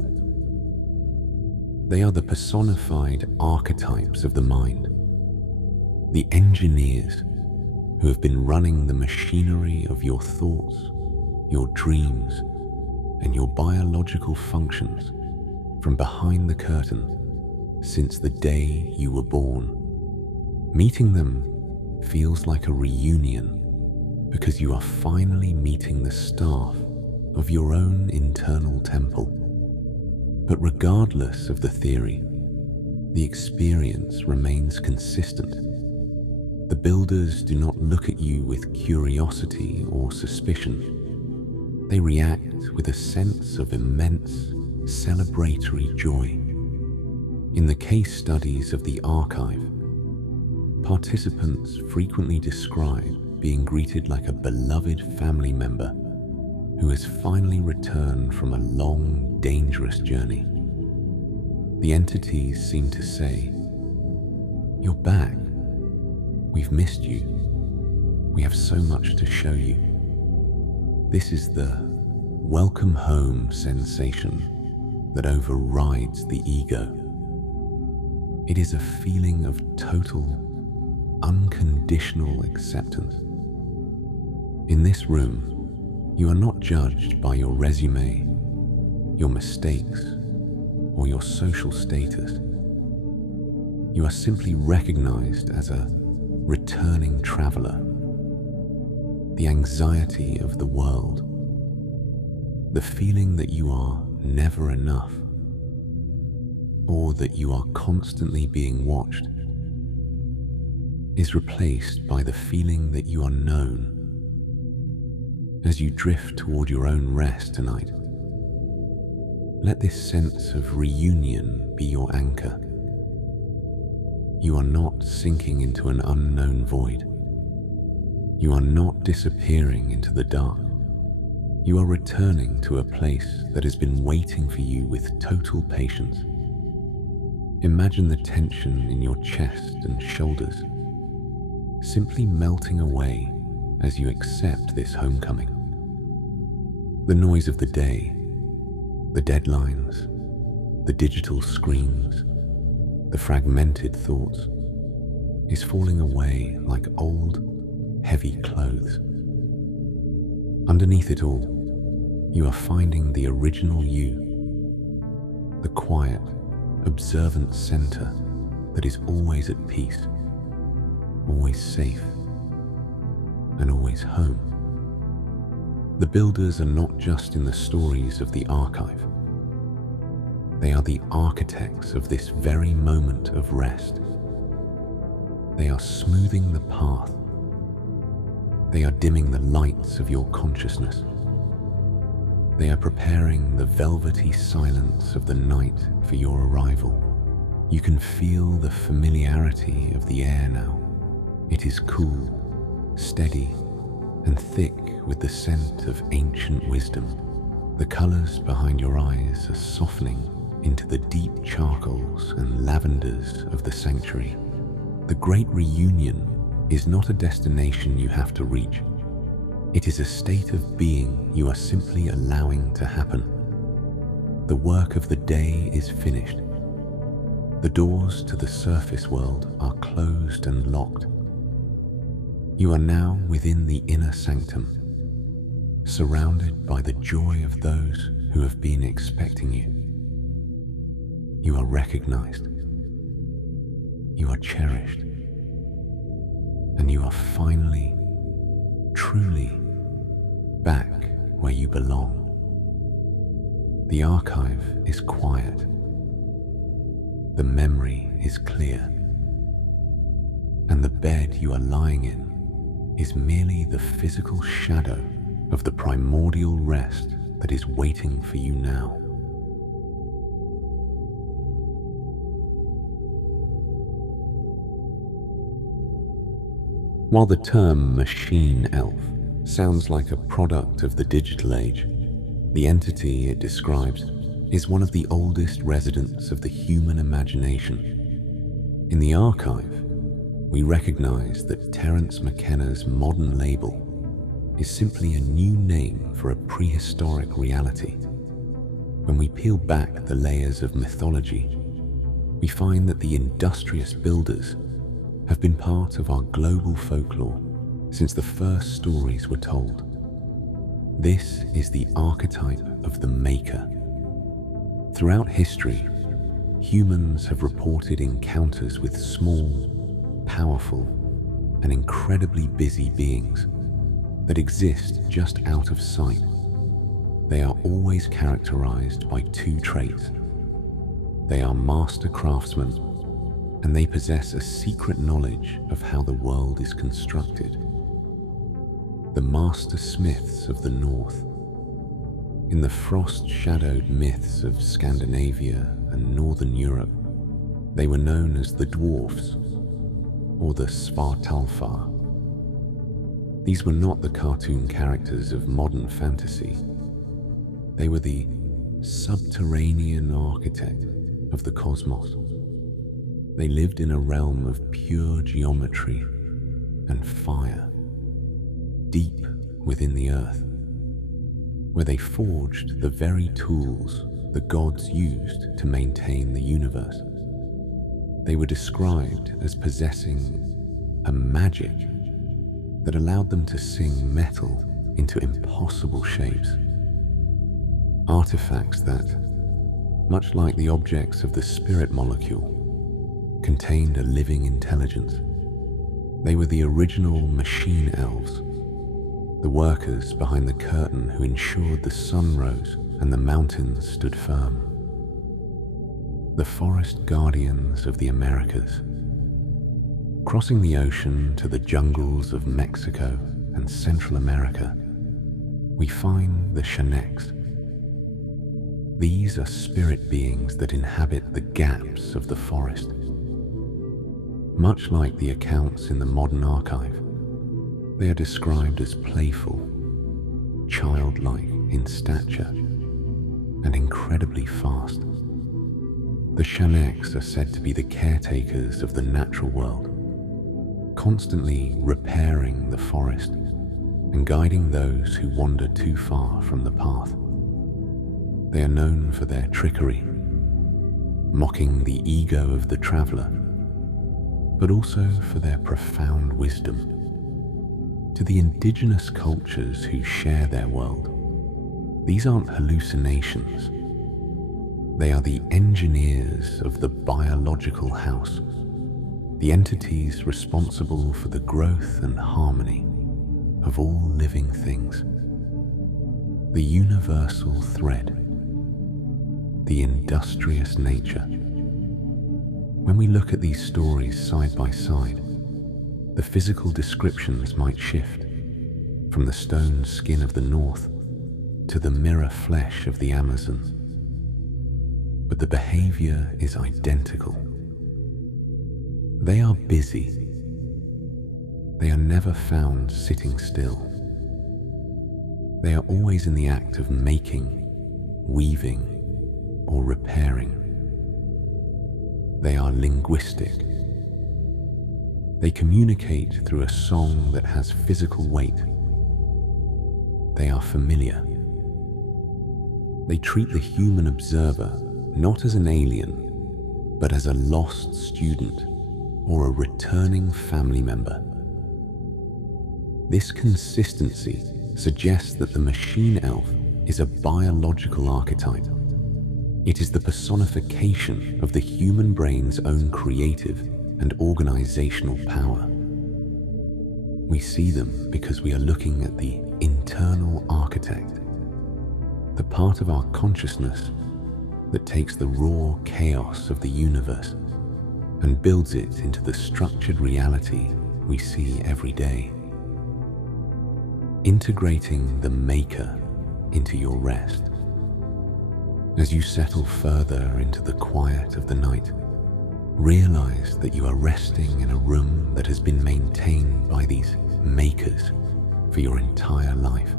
They are the personified archetypes of the mind, the engineers who have been running the machinery of your thoughts, your dreams, and your biological functions from behind the curtain since the day you were born. Meeting them feels like a reunion because you are finally meeting the staff of your own internal temple. But regardless of the theory, the experience remains consistent. The builders do not look at you with curiosity or suspicion. They react with a sense of immense celebratory joy. In the case studies of the archive, participants frequently describe being greeted like a beloved family member who has finally returned from a long, dangerous journey. The entities seem to say, "You're back. We've missed you. We have so much to show you." This is the welcome home sensation that overrides the ego. It is a feeling of total, unconditional acceptance. In this room, you are not judged by your resume, your mistakes, or your social status. You are simply recognized as a returning traveler. The anxiety of the world, the feeling that you are never enough, or that you are constantly being watched, is replaced by the feeling that you are known. As you drift toward your own rest tonight, let this sense of reunion be your anchor. You are not sinking into an unknown void. You are not disappearing into the dark. You are returning to a place that has been waiting for you with total patience. Imagine the tension in your chest and shoulders simply melting away as you accept this homecoming. The noise of the day, the deadlines, the digital screens, the fragmented thoughts is falling away like old, heavy clothes. Underneath it all, you are finding the original you, the quiet, observant center that is always at peace, always safe, and always home. The builders are not just in the stories of the archive. They are the architects of this very moment of rest. They are smoothing the path. They are dimming the lights of your consciousness. They are preparing the velvety silence of the night for your arrival. You can feel the familiarity of the air now. It is cool, steady, and thick with the scent of ancient wisdom. The colors behind your eyes are softening into the deep charcoals and lavenders of the sanctuary. The Great Reunion is not a destination you have to reach. It is a state of being you are simply allowing to happen. The work of the day is finished. The doors to the surface world are closed and locked. You are now within the inner sanctum, surrounded by the joy of those who have been expecting you. You are recognized. You are cherished. And you are finally, truly back where you belong. The archive is quiet. The memory is clear. And the bed you are lying in is merely the physical shadow of the primordial rest that is waiting for you now. While the term machine elf sounds like a product of the digital age, the entity it describes is one of the oldest residents of the human imagination. In the archive, we recognize that Terence McKenna's modern label is simply a new name for a prehistoric reality. When we peel back the layers of mythology, we find that the industrious builders have been part of our global folklore since the first stories were told. This is the archetype of the maker. Throughout history, humans have reported encounters with small, powerful, and incredibly busy beings that exist just out of sight. They are always characterized by two traits. They are master craftsmen, and they possess a secret knowledge of how the world is constructed. The master smiths of the North. In the frost-shadowed myths of Scandinavia and Northern Europe, they were known as the dwarfs or the Svartalfar. These were not the cartoon characters of modern fantasy. They were the subterranean architect of the cosmos. They lived in a realm of pure geometry and fire, deep within the earth, where they forged the very tools the gods used to maintain the universe. They were described as possessing a magic that allowed them to sing metal into impossible shapes. Artifacts that, much like the objects of the spirit molecule, contained a living intelligence. They were the original machine elves, the workers behind the curtain who ensured the sun rose and the mountains stood firm. The forest guardians of the Americas. Crossing the ocean to the jungles of Mexico and Central America, we find the Shaneks. These are spirit beings that inhabit the gaps of the forest. Much like the accounts in the modern archive, they are described as playful, childlike in stature, and incredibly fast. The Shaneks are said to be the caretakers of the natural world, constantly repairing the forest and guiding those who wander too far from the path. They are known for their trickery, mocking the ego of the traveler, but also for their profound wisdom. To the indigenous cultures who share their world, these aren't hallucinations. They are the engineers of the biological house, the entities responsible for the growth and harmony of all living things. The universal thread, the industrious nature. When we look at these stories side by side, the physical descriptions might shift from the stone skin of the North to the mirror flesh of the Amazon, but the behavior is identical. They are busy. They are never found sitting still. They are always in the act of making weaving, or repairing. They are linguistic. They communicate through a song that has physical weight. They are familiar. They treat the human observer not as an alien, but as a lost student or a returning family member. This consistency suggests that the machine elf is a biological archetype. It is the personification of the human brain's own creative and organizational power. We see them because we are looking at the internal architect, the part of our consciousness that takes the raw chaos of the universe and builds it into the structured reality we see every day. Integrating the maker into your rest. As you settle further into the quiet of the night, realize that you are resting in a room that has been maintained by these makers for your entire life.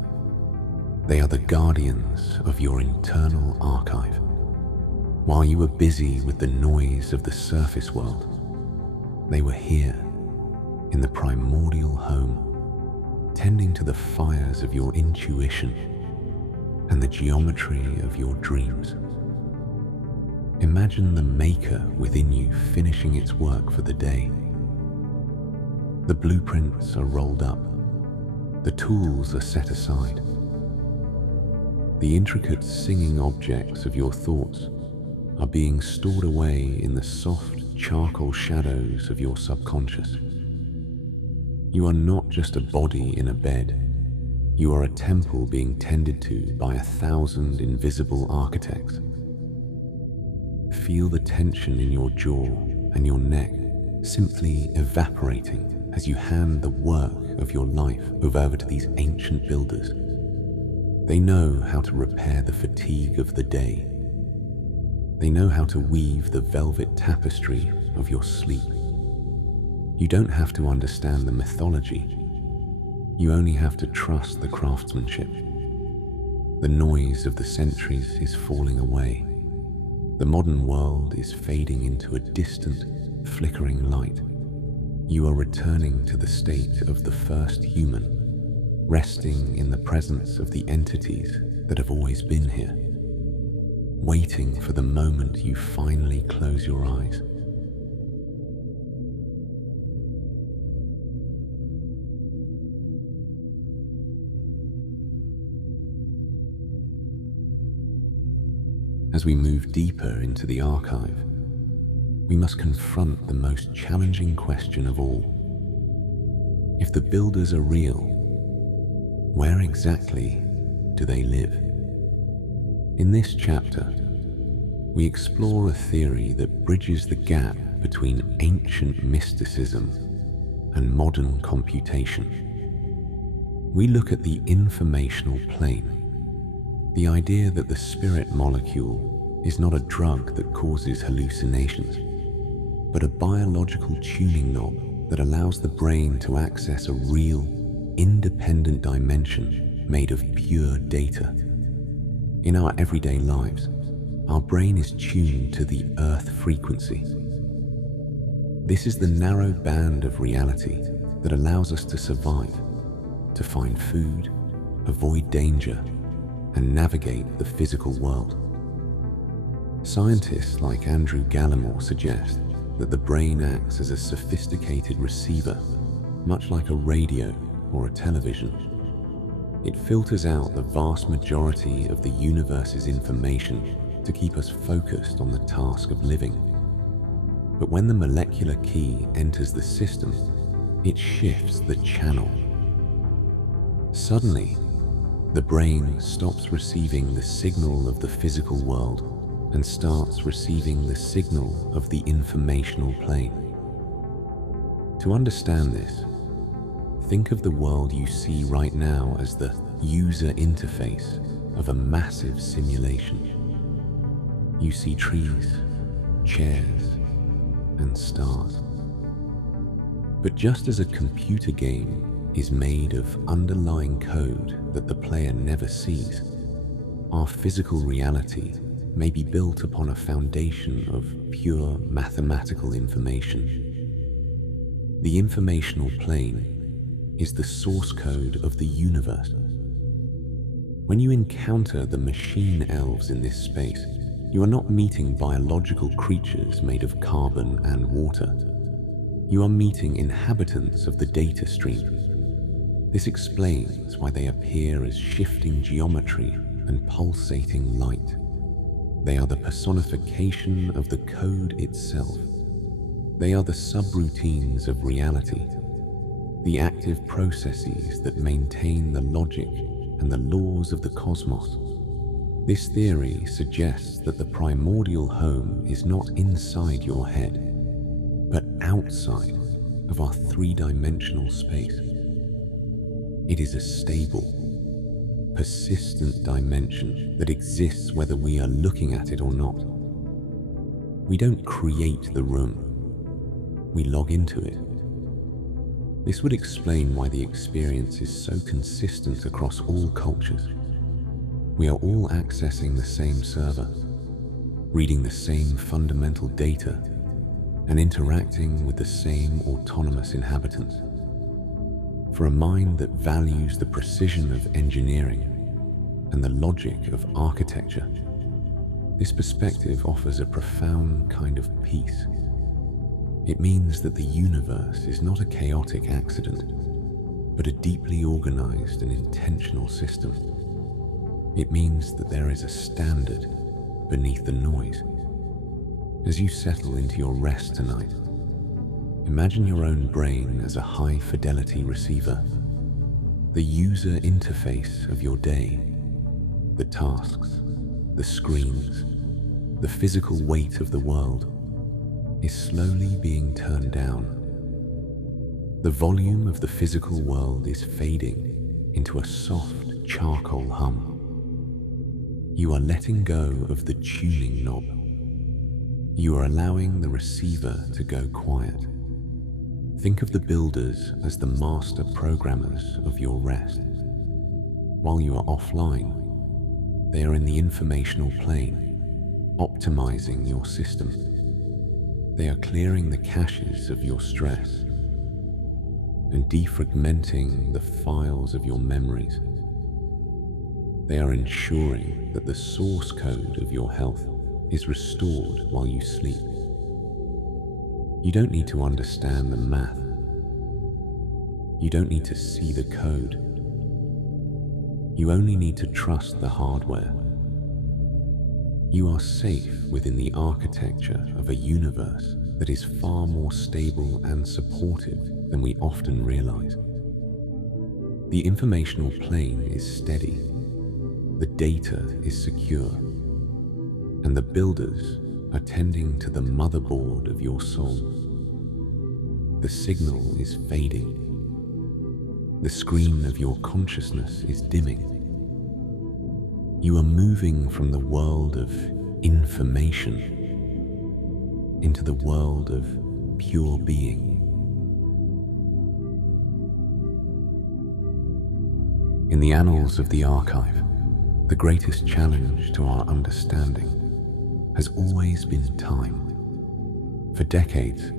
They are the guardians of your internal archive. While you were busy with the noise of the surface world, they were here in the primordial home, tending to the fires of your intuition and the geometry of your dreams. Imagine the maker within you finishing its work for the day. The blueprints are rolled up. The tools are set aside. The intricate singing objects of your thoughts are being stored away in the soft charcoal shadows of your subconscious. You are not just a body in a bed. You are a temple being tended to by 1,000 invisible architects. Feel the tension in your jaw and your neck simply evaporating as you hand the work of your life over to these ancient builders. They know how to repair the fatigue of the day. They know how to weave the velvet tapestry of your sleep. You don't have to understand the mythology. You only have to trust the craftsmanship. The noise of the centuries is falling away. The modern world is fading into a distant, flickering light. You are returning to the state of the first human, resting in the presence of the entities that have always been here, waiting for the moment you finally close your eyes. As we move deeper into the archive, we must confront the most challenging question of all. If the builders are real, where exactly do they live? In this chapter, we explore a theory that bridges the gap between ancient mysticism and modern computation. We look at the informational plane, the idea that the spirit molecule is not a drug that causes hallucinations, but a biological tuning knob that allows the brain to access a real, independent dimension made of pure data. In our everyday lives, our brain is tuned to the Earth frequency. This is the narrow band of reality that allows us to survive, to find food, avoid danger, and navigate the physical world. Scientists like Andrew Gallimore suggest that the brain acts as a sophisticated receiver, much like a radio or a television. It filters out the vast majority of the universe's information to keep us focused on the task of living. But when the molecular key enters the system, it shifts the channel. Suddenly, the brain stops receiving the signal of the physical world and starts receiving the signal of the informational plane. To understand this, think of the world you see right now as the user interface of a massive simulation. You see trees, chairs, and stars. But just as a computer game is made of underlying code that the player never sees, our physical reality may be built upon a foundation of pure mathematical information. The informational plane is the source code of the universe. When you encounter the machine elves in this space, you are not meeting biological creatures made of carbon and water. You are meeting inhabitants of the data stream. This explains why they appear as shifting geometry and pulsating light. They are the personification of the code itself. They are the subroutines of reality, the active processes that maintain the logic and the laws of the cosmos. This theory suggests that the primordial home is not inside your head, but outside of our three-dimensional space. It is a stable, persistent dimension that exists whether we are looking at it or not. We don't create the room, we log into it. This would explain why the experience is so consistent across all cultures. We are all accessing the same server, reading the same fundamental data, and interacting with the same autonomous inhabitants. For a mind that values the precision of engineering and the logic of architecture, this perspective offers a profound kind of peace. It means that the universe is not a chaotic accident, but a deeply organized and intentional system. It means that there is a standard beneath the noise. As you settle into your rest tonight, imagine your own brain as a high-fidelity receiver, the user interface of your day. The tasks, the screens, the physical weight of the world is slowly being turned down. The volume of the physical world is fading into a soft charcoal hum. You are letting go of the tuning knob. You are allowing the receiver to go quiet. Think of the builders as the master programmers of your rest. While you are offline, they are in the informational plane, optimizing your system. They are clearing the caches of your stress and defragmenting the files of your memories. They are ensuring that the source code of your health is restored while you sleep. You don't need to understand the math. You don't need to see the code. You only need to trust the hardware. You are safe within the architecture of a universe that is far more stable and supportive than we often realize. The informational plane is steady, the data is secure, and the builders are tending to the motherboard of your soul. The signal is fading. The screen of your consciousness is dimming. You are moving from the world of information into the world of pure being. In the annals of the Archive, the greatest challenge to our understanding has always been time. For decades,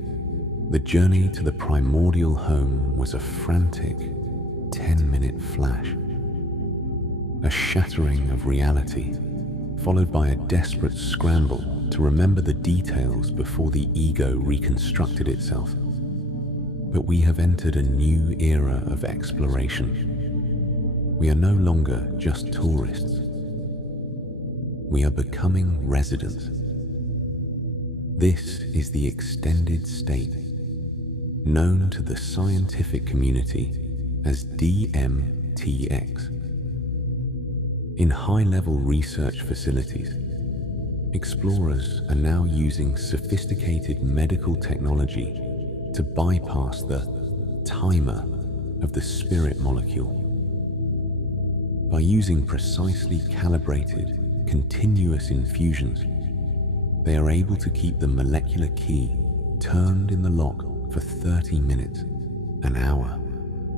the journey to the primordial home was a frantic 10-minute flash, a shattering of reality, followed by a desperate scramble to remember the details before the ego reconstructed itself. But we have entered a new era of exploration. We are no longer just tourists. We are becoming residents. This is the extended state, known to the scientific community as DMTX. In high-level research facilities, explorers are now using sophisticated medical technology to bypass the timer of the spirit molecule. By using precisely calibrated, continuous infusions, they are able to keep the molecular key turned in the lock for 30 minutes, an hour,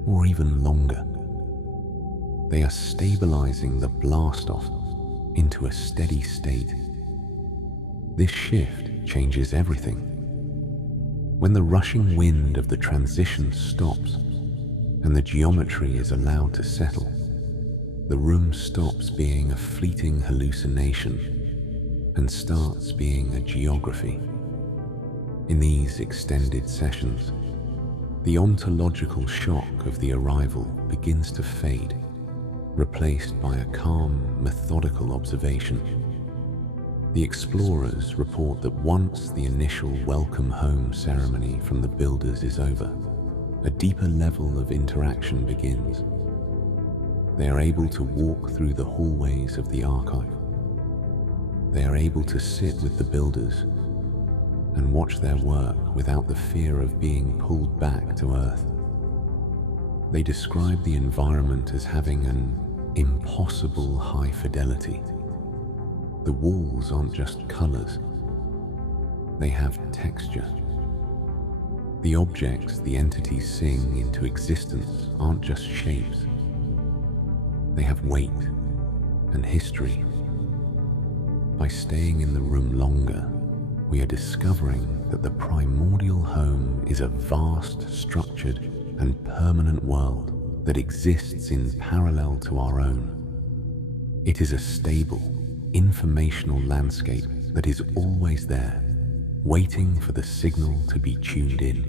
or even longer. They are stabilizing the blast-off into a steady state. This shift changes everything. When the rushing wind of the transition stops and the geometry is allowed to settle, the room stops being a fleeting hallucination and starts being a geography. In these extended sessions, the ontological shock of the arrival begins to fade, replaced by a calm, methodical observation. The explorers report that once the initial welcome home ceremony from the builders is over, a deeper level of interaction begins. They are able to walk through the hallways of the archive. They are able to sit with the builders and watch their work without the fear of being pulled back to Earth. They describe the environment as having an impossible high fidelity. The walls aren't just colors, they have texture. The objects the entities sing into existence aren't just shapes, they have weight and history. By staying in the room longer, we are discovering that the primordial home is a vast, structured, and permanent world that exists in parallel to our own. It is a stable, informational landscape that is always there, waiting for the signal to be tuned in.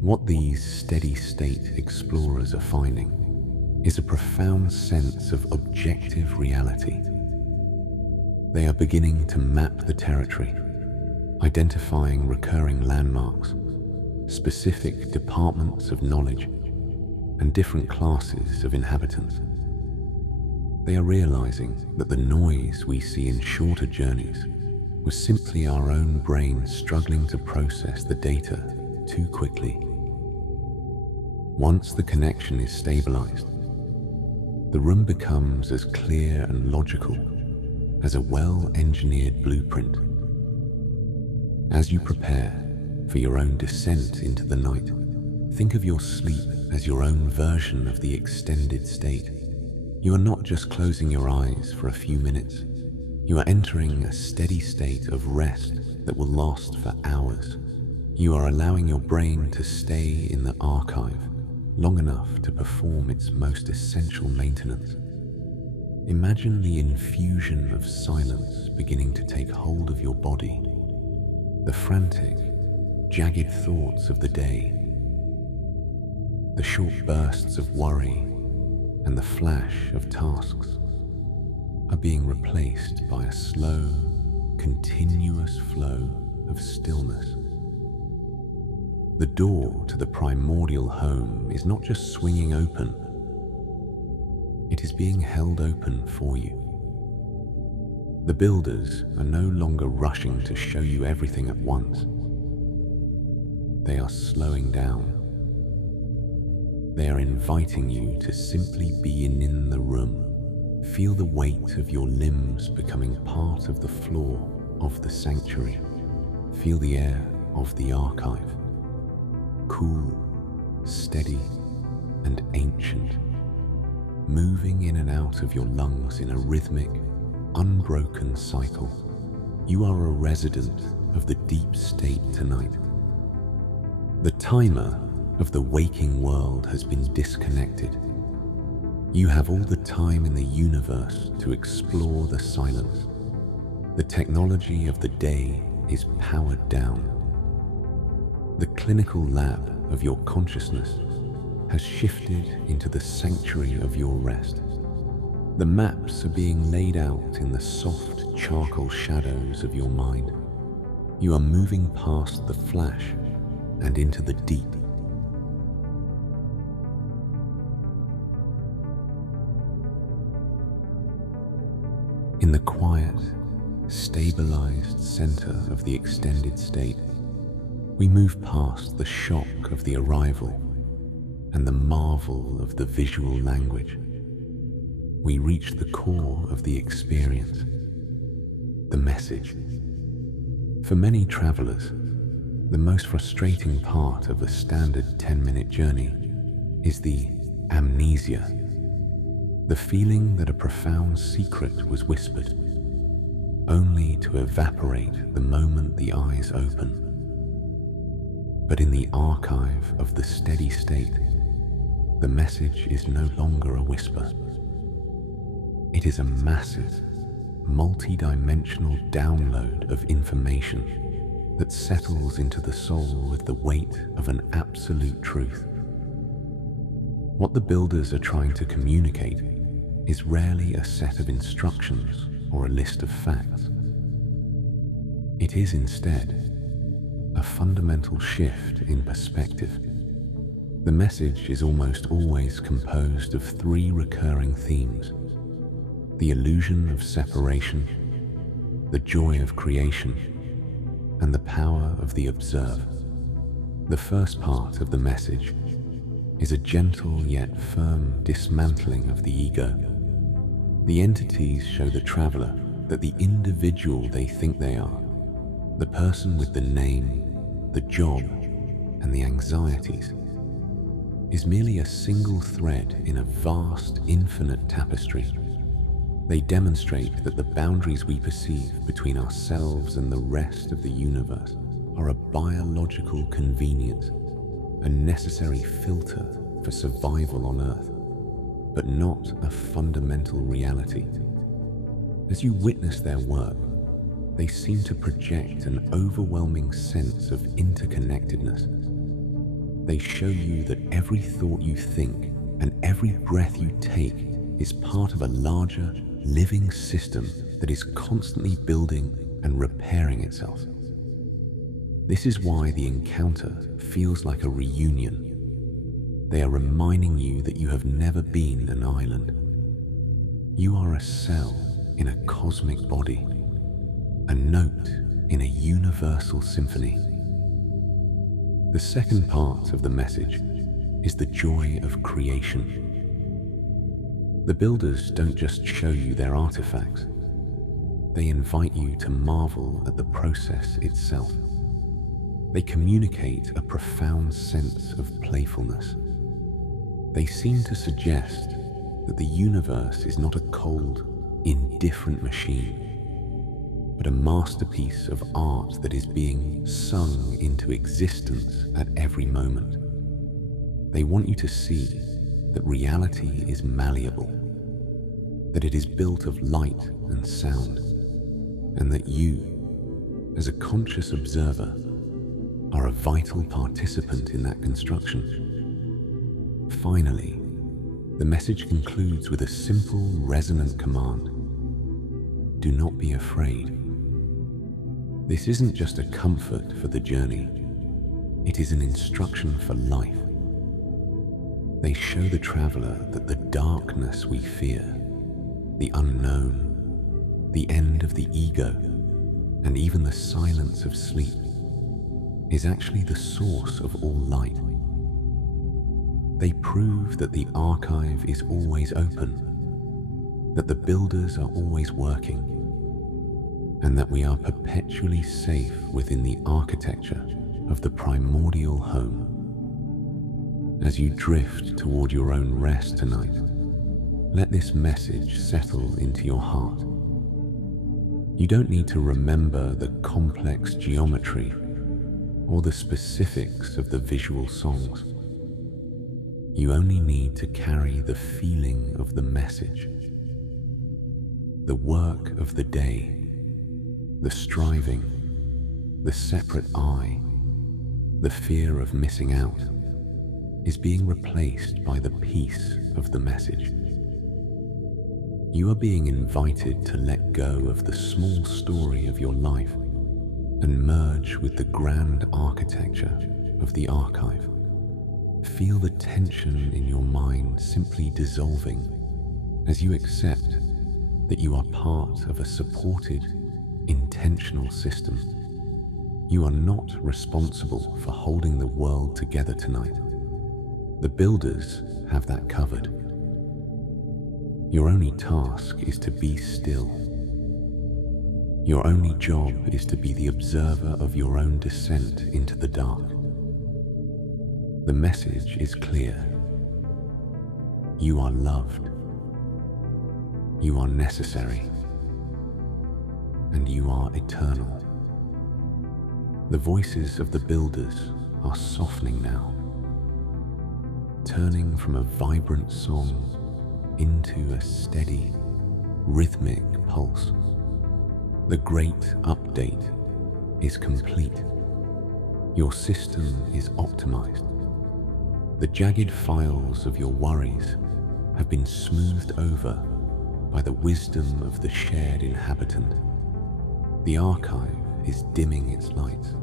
What these steady-state explorers are finding is a profound sense of objective reality. They are beginning to map the territory, identifying recurring landmarks, specific departments of knowledge, and different classes of inhabitants. They are realizing that the noise we see in shorter journeys was simply our own brain struggling to process the data too quickly. Once the connection is stabilized, the room becomes as clear and logical as a well-engineered blueprint. As you prepare for your own descent into the night, think of your sleep as your own version of the extended state. You are not just closing your eyes for a few minutes. You are entering a steady state of rest that will last for hours. You are allowing your brain to stay in the archive long enough to perform its most essential maintenance. Imagine the infusion of silence beginning to take hold of your body. The frantic, jagged thoughts of the day, the short bursts of worry, and the flash of tasks are being replaced by a slow, continuous flow of stillness. The door to the primordial home is not just swinging open, it is being held open for you. The builders are no longer rushing to show you everything at once. They are slowing down. They are inviting you to simply be in the room. Feel the weight of your limbs becoming part of the floor of the sanctuary. Feel the air of the archive. Cool, steady, and ancient. Moving in and out of your lungs in a rhythmic, unbroken cycle. You are a resident of the deep state tonight. The timer of the waking world has been disconnected. You have all the time in the universe to explore the silence. The technology of the day is powered down. The clinical lab of your consciousness has shifted into the sanctuary of your rest. The maps are being laid out in the soft charcoal shadows of your mind. You are moving past the flash and into the deep. In the quiet, stabilized center of the extended state, we move past the shock of the arrival and the marvel of the visual language. We reach the core of the experience, the message. For many travelers, the most frustrating part of a standard 10-minute journey is the amnesia, The feeling that a profound secret was whispered, only to evaporate the moment the eyes open. But in the archive of the steady state, the message is no longer a whisper. It is a massive, multi-dimensional download of information that settles into the soul with the weight of an absolute truth. What the builders are trying to communicate is rarely a set of instructions or a list of facts. It is instead a fundamental shift in perspective. The message is almost always composed of three recurring themes: the illusion of separation, the joy of creation, and the power of the observer. The first part of the message is a gentle yet firm dismantling of the ego. The entities show the traveler that the individual they think they are, the person with the name, the job, and the anxieties, is merely a single thread in a vast, infinite tapestry. They demonstrate that the boundaries we perceive between ourselves and the rest of the universe are a biological convenience, a necessary filter for survival on Earth, but not a fundamental reality. As you witness their work, they seem to project an overwhelming sense of interconnectedness. They show you that every thought you think and every breath you take is part of a larger, living system that is constantly building and repairing itself. This is why the encounter feels like a reunion. They are reminding you that you have never been an island. You are a cell in a cosmic body, a note in a universal symphony. The second part of the message is the joy of creation. The builders don't just show you their artifacts. They invite you to marvel at the process itself. They communicate a profound sense of playfulness. They seem to suggest that the universe is not a cold, indifferent machine, but a masterpiece of art that is being sung into existence at every moment. They want you to see that reality is malleable, that it is built of light and sound, and that you, as a conscious observer, are a vital participant in that construction. Finally, the message concludes with a simple, resonant command: do not be afraid. This isn't just a comfort for the journey, it is an instruction for life. They show the traveler that the darkness we fear, the unknown, the end of the ego, and even the silence of sleep is actually the source of all light. They prove that the archive is always open, that the builders are always working, and that we are perpetually safe within the architecture of the primordial home. As you drift toward your own rest tonight, let this message settle into your heart. You don't need to remember the complex geometry or the specifics of the visual songs. You only need to carry the feeling of the message. The work of the day, the striving, the separate I, the fear of missing out, is being replaced by the peace of the message. You are being invited to let go of the small story of your life and merge with the grand architecture of the archive. Feel the tension in your mind simply dissolving as you accept that you are part of a supported, intentional system. You are not responsible for holding the world together tonight. The builders have that covered. Your only task is to be still. Your only job is to be the observer of your own descent into the dark. The message is clear. You are loved. You are necessary, and you are eternal. The voices of the builders are softening now, turning from a vibrant song into a steady, rhythmic pulse. The great update is complete. Your system is optimized. The jagged files of your worries have been smoothed over by the wisdom of the shared inhabitant. The archive is dimming its lights.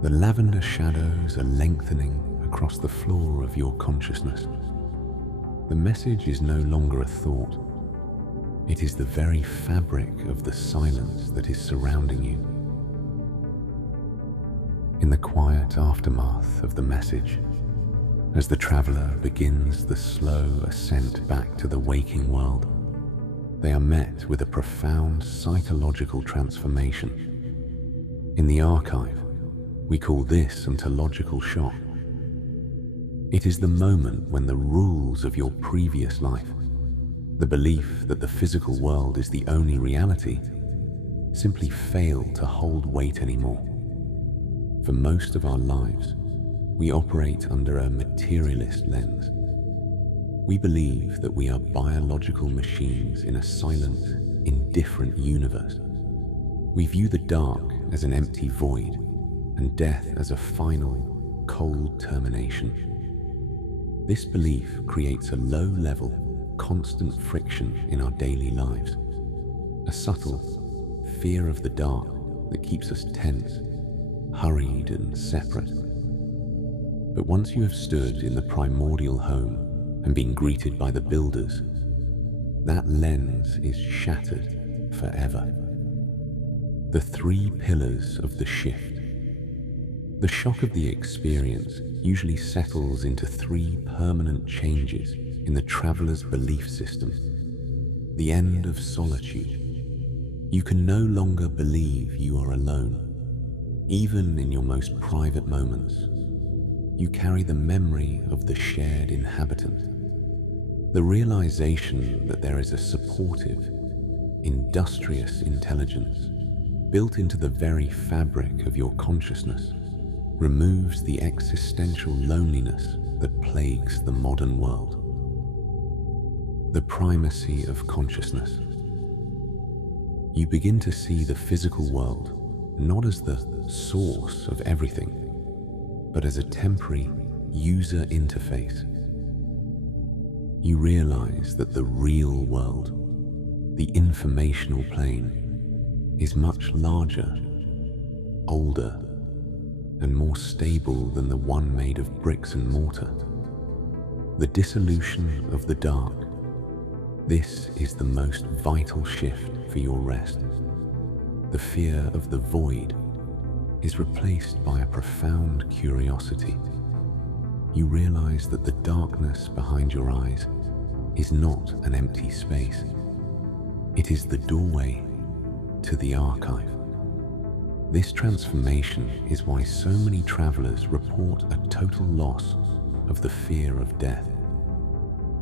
The lavender shadows are lengthening across the floor of your consciousness. The message is no longer a thought. It is the very fabric of the silence that is surrounding you. In the quiet aftermath of the message, as the traveler begins the slow ascent back to the waking world, they are met with a profound psychological transformation. In the archive, we call this ontological shock. It is the moment when the rules of your previous life, the belief that the physical world is the only reality, simply fail to hold weight anymore. For most of our lives, we operate under a materialist lens. We believe that we are biological machines in a silent, indifferent universe. We view the dark as an empty void and death as a final, cold termination. This belief creates a low-level, constant friction in our daily lives, a subtle fear of the dark that keeps us tense, hurried and separate. But once you have stood in the primordial home and been greeted by the builders, that lens is shattered forever. The three pillars of the shift. The shock of the experience usually settles into three permanent changes in the traveler's belief system. The end of solitude. You can no longer believe you are alone, even in your most private moments. You carry the memory of the shared inhabitant, the realization that there is a supportive, industrious intelligence built into the very fabric of your consciousness removes the existential loneliness that plagues the modern world. The primacy of consciousness. You begin to see the physical world not as the source of everything, but as a temporary user interface. You realize that the real world, the informational plane, is much larger, older, and more stable than the one made of bricks and mortar. The dissolution of the dark. This is the most vital shift for your rest. The fear of the void is replaced by a profound curiosity. You realize that the darkness behind your eyes is not an empty space. It is the doorway to the archive. This transformation is why so many travelers report a total loss of the fear of death.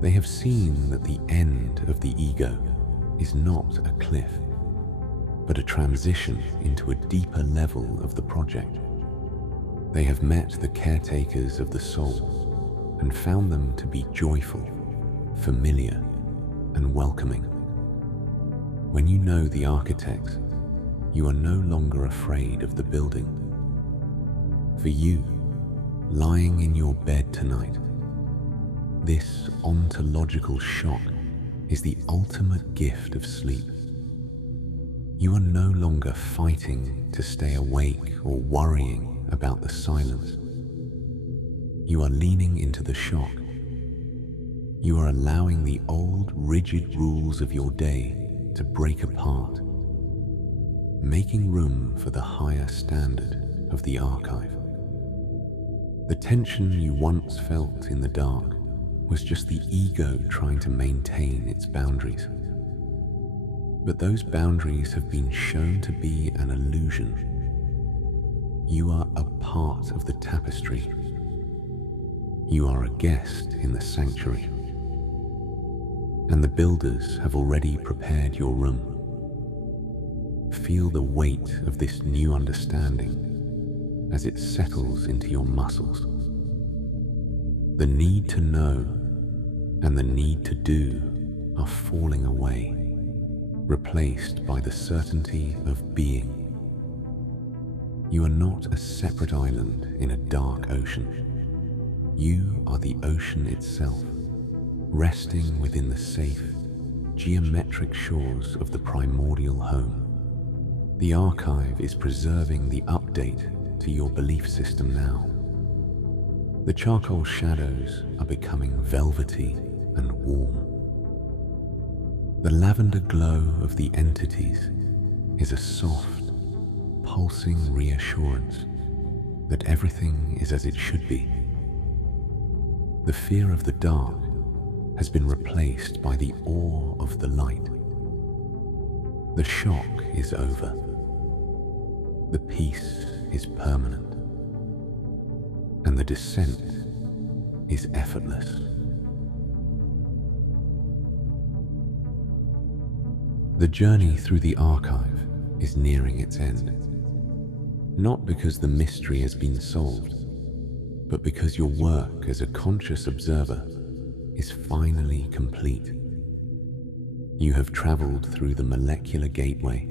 They have seen that the end of the ego is not a cliff, but a transition into a deeper level of the project. They have met the caretakers of the soul and found them to be joyful, familiar, and welcoming. When you know the architects, you are no longer afraid of the building. For you, lying in your bed tonight, this ontological shock is the ultimate gift of sleep. You are no longer fighting to stay awake or worrying about the silence. You are leaning into the shock. You are allowing the old, rigid rules of your day to break apart, making room for the higher standard of the archive. The tension you once felt in the dark was just the ego trying to maintain its boundaries. But those boundaries have been shown to be an illusion. You are a part of the tapestry. You are a guest in the sanctuary. and the builders have already prepared your room. Feel the weight of this new understanding as it settles into your muscles. The need to know and the need to do are falling away, replaced by the certainty of being. You are not a separate island in a dark ocean. You are the ocean itself, resting within the safe, geometric shores of the primordial home. The archive is preserving the update to your belief system now. The charcoal shadows are becoming velvety and warm. The lavender glow of the entities is a soft, pulsing reassurance that everything is as it should be. The fear of the dark has been replaced by the awe of the light. The shock is over. The peace is permanent. And the descent is effortless. The journey through the archive is nearing its end. Not because the mystery has been solved, but because your work as a conscious observer is finally complete. You have traveled through the molecular gateway,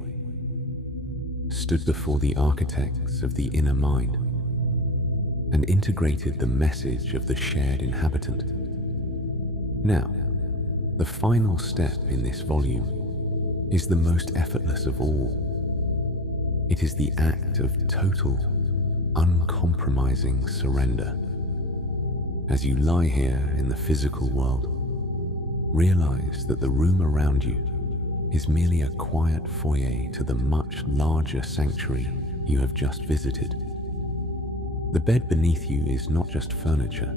stood before the architects of the inner mind, and integrated the message of the shared inhabitant. Now, the final step in this volume is the most effortless of all. It is the act of total, uncompromising surrender. As you lie here in the physical world, realize that the room around you is merely a quiet foyer to the much larger sanctuary you have just visited. The bed beneath you is not just furniture,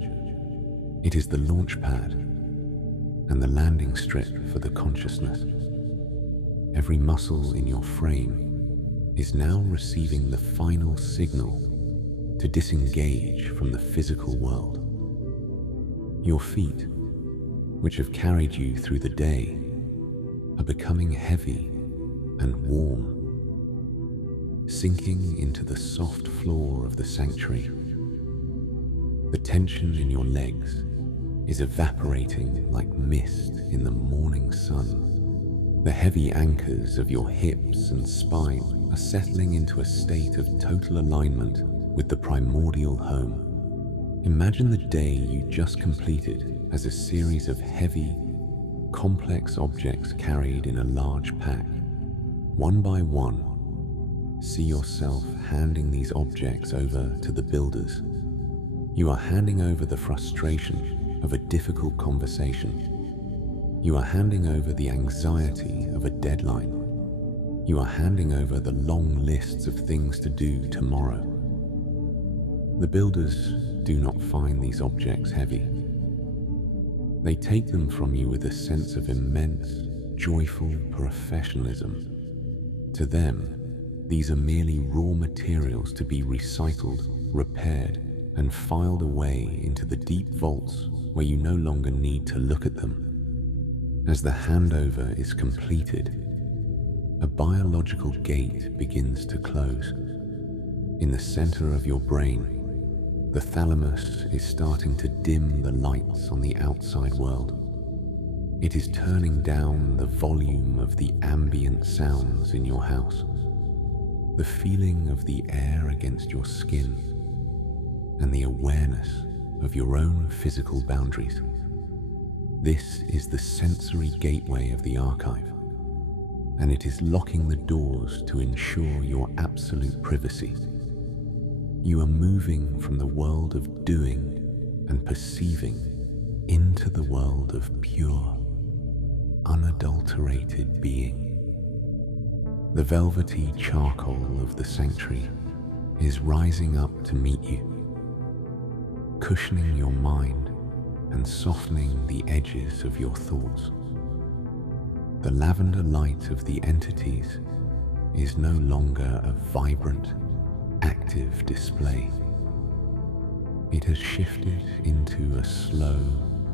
it is the launch pad and the landing strip for the consciousness. Every muscle in your frame is now receiving the final signal to disengage from the physical world. Your feet, which have carried you through the day, are becoming heavy and warm, sinking into the soft floor of the sanctuary. The tension in your legs is evaporating like mist in the morning sun. The heavy anchors of your hips and spine are settling into a state of total alignment with the primordial home. Imagine the day you just completed as a series of heavy, complex objects carried in a large pack. One by one, see yourself handing these objects over to the builders. You are handing over the frustration of a difficult conversation. You are handing over the anxiety of a deadline. You are handing over the long lists of things to do tomorrow. The builders do not find these objects heavy. They take them from you with a sense of immense, joyful professionalism. To them, these are merely raw materials to be recycled, repaired, and filed away into the deep vaults where you no longer need to look at them. As the handover is completed, a biological gate begins to close. In the center of your brain, the thalamus is starting to dim the lights on the outside world. It is turning down the volume of the ambient sounds in your house, the feeling of the air against your skin, and the awareness of your own physical boundaries. This is the sensory gateway of the archive, and it is locking the doors to ensure your absolute privacy. You are moving from the world of doing and perceiving into the world of pure, unadulterated being. The velvety charcoal of the sanctuary is rising up to meet you, cushioning your mind and softening the edges of your thoughts. The lavender light of the entities is no longer a vibrant, active display. It has shifted into a slow,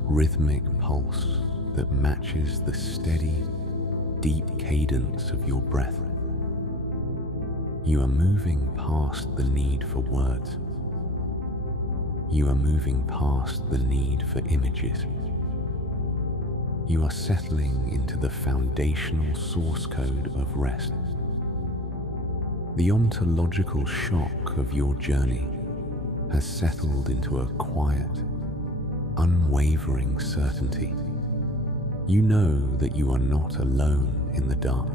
rhythmic pulse that matches the steady, deep cadence of your breath. You are moving past the need for words. You are moving past the need for images. You are settling into the foundational source code of rest. The ontological shock of your journey has settled into a quiet, unwavering certainty. You know that you are not alone in the dark.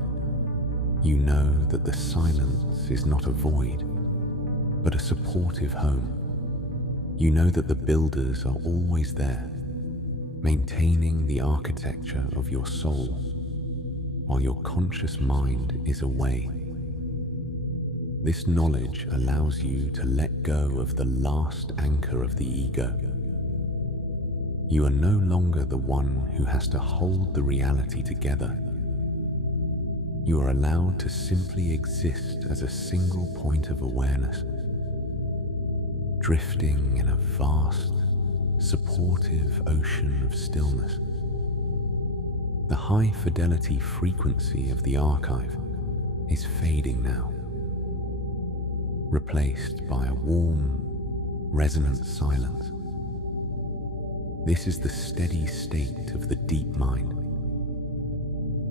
You know that the silence is not a void, but a supportive home. You know that the builders are always there, maintaining the architecture of your soul, while your conscious mind is away. This knowledge allows you to let go of the last anchor of the ego. You are no longer the one who has to hold the reality together. You are allowed to simply exist as a single point of awareness, drifting in a vast, supportive ocean of stillness. The high-fidelity frequency of the archive is fading now, replaced by a warm, resonant silence. This is the steady state of the deep mind,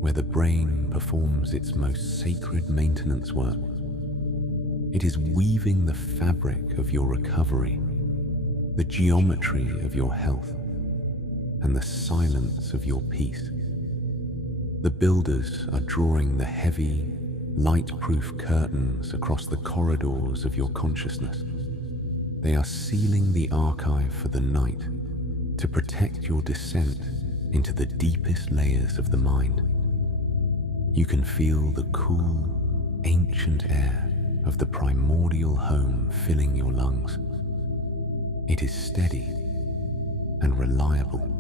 where the brain performs its most sacred maintenance work. It is weaving the fabric of your recovery, the geometry of your health, and the silence of your peace. The builders are drawing the heavy, light-proof curtains across the corridors of your consciousness. They are sealing the archive for the night to protect your descent into the deepest layers of the mind. You can feel the cool, ancient air of the primordial home filling your lungs. It is steady and reliable.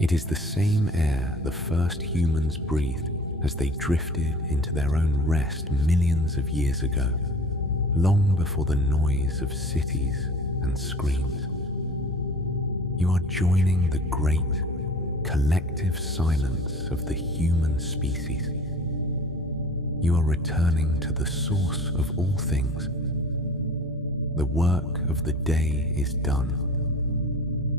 It is the same air the first humans breathed as they drifted into their own rest millions of years ago, long before the noise of cities and screens. You are joining the great, collective silence of the human species. You are returning to the source of all things. The work of the day is done.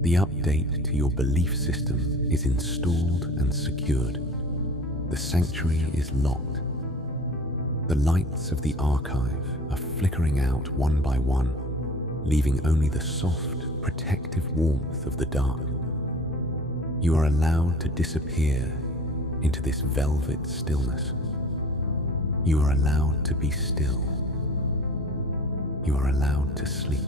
The update to your belief system is installed and secured. The sanctuary is locked. The lights of the archive are flickering out one by one, leaving only the soft, protective warmth of the dark. You are allowed to disappear into this velvet stillness. You are allowed to be still. You are allowed to sleep.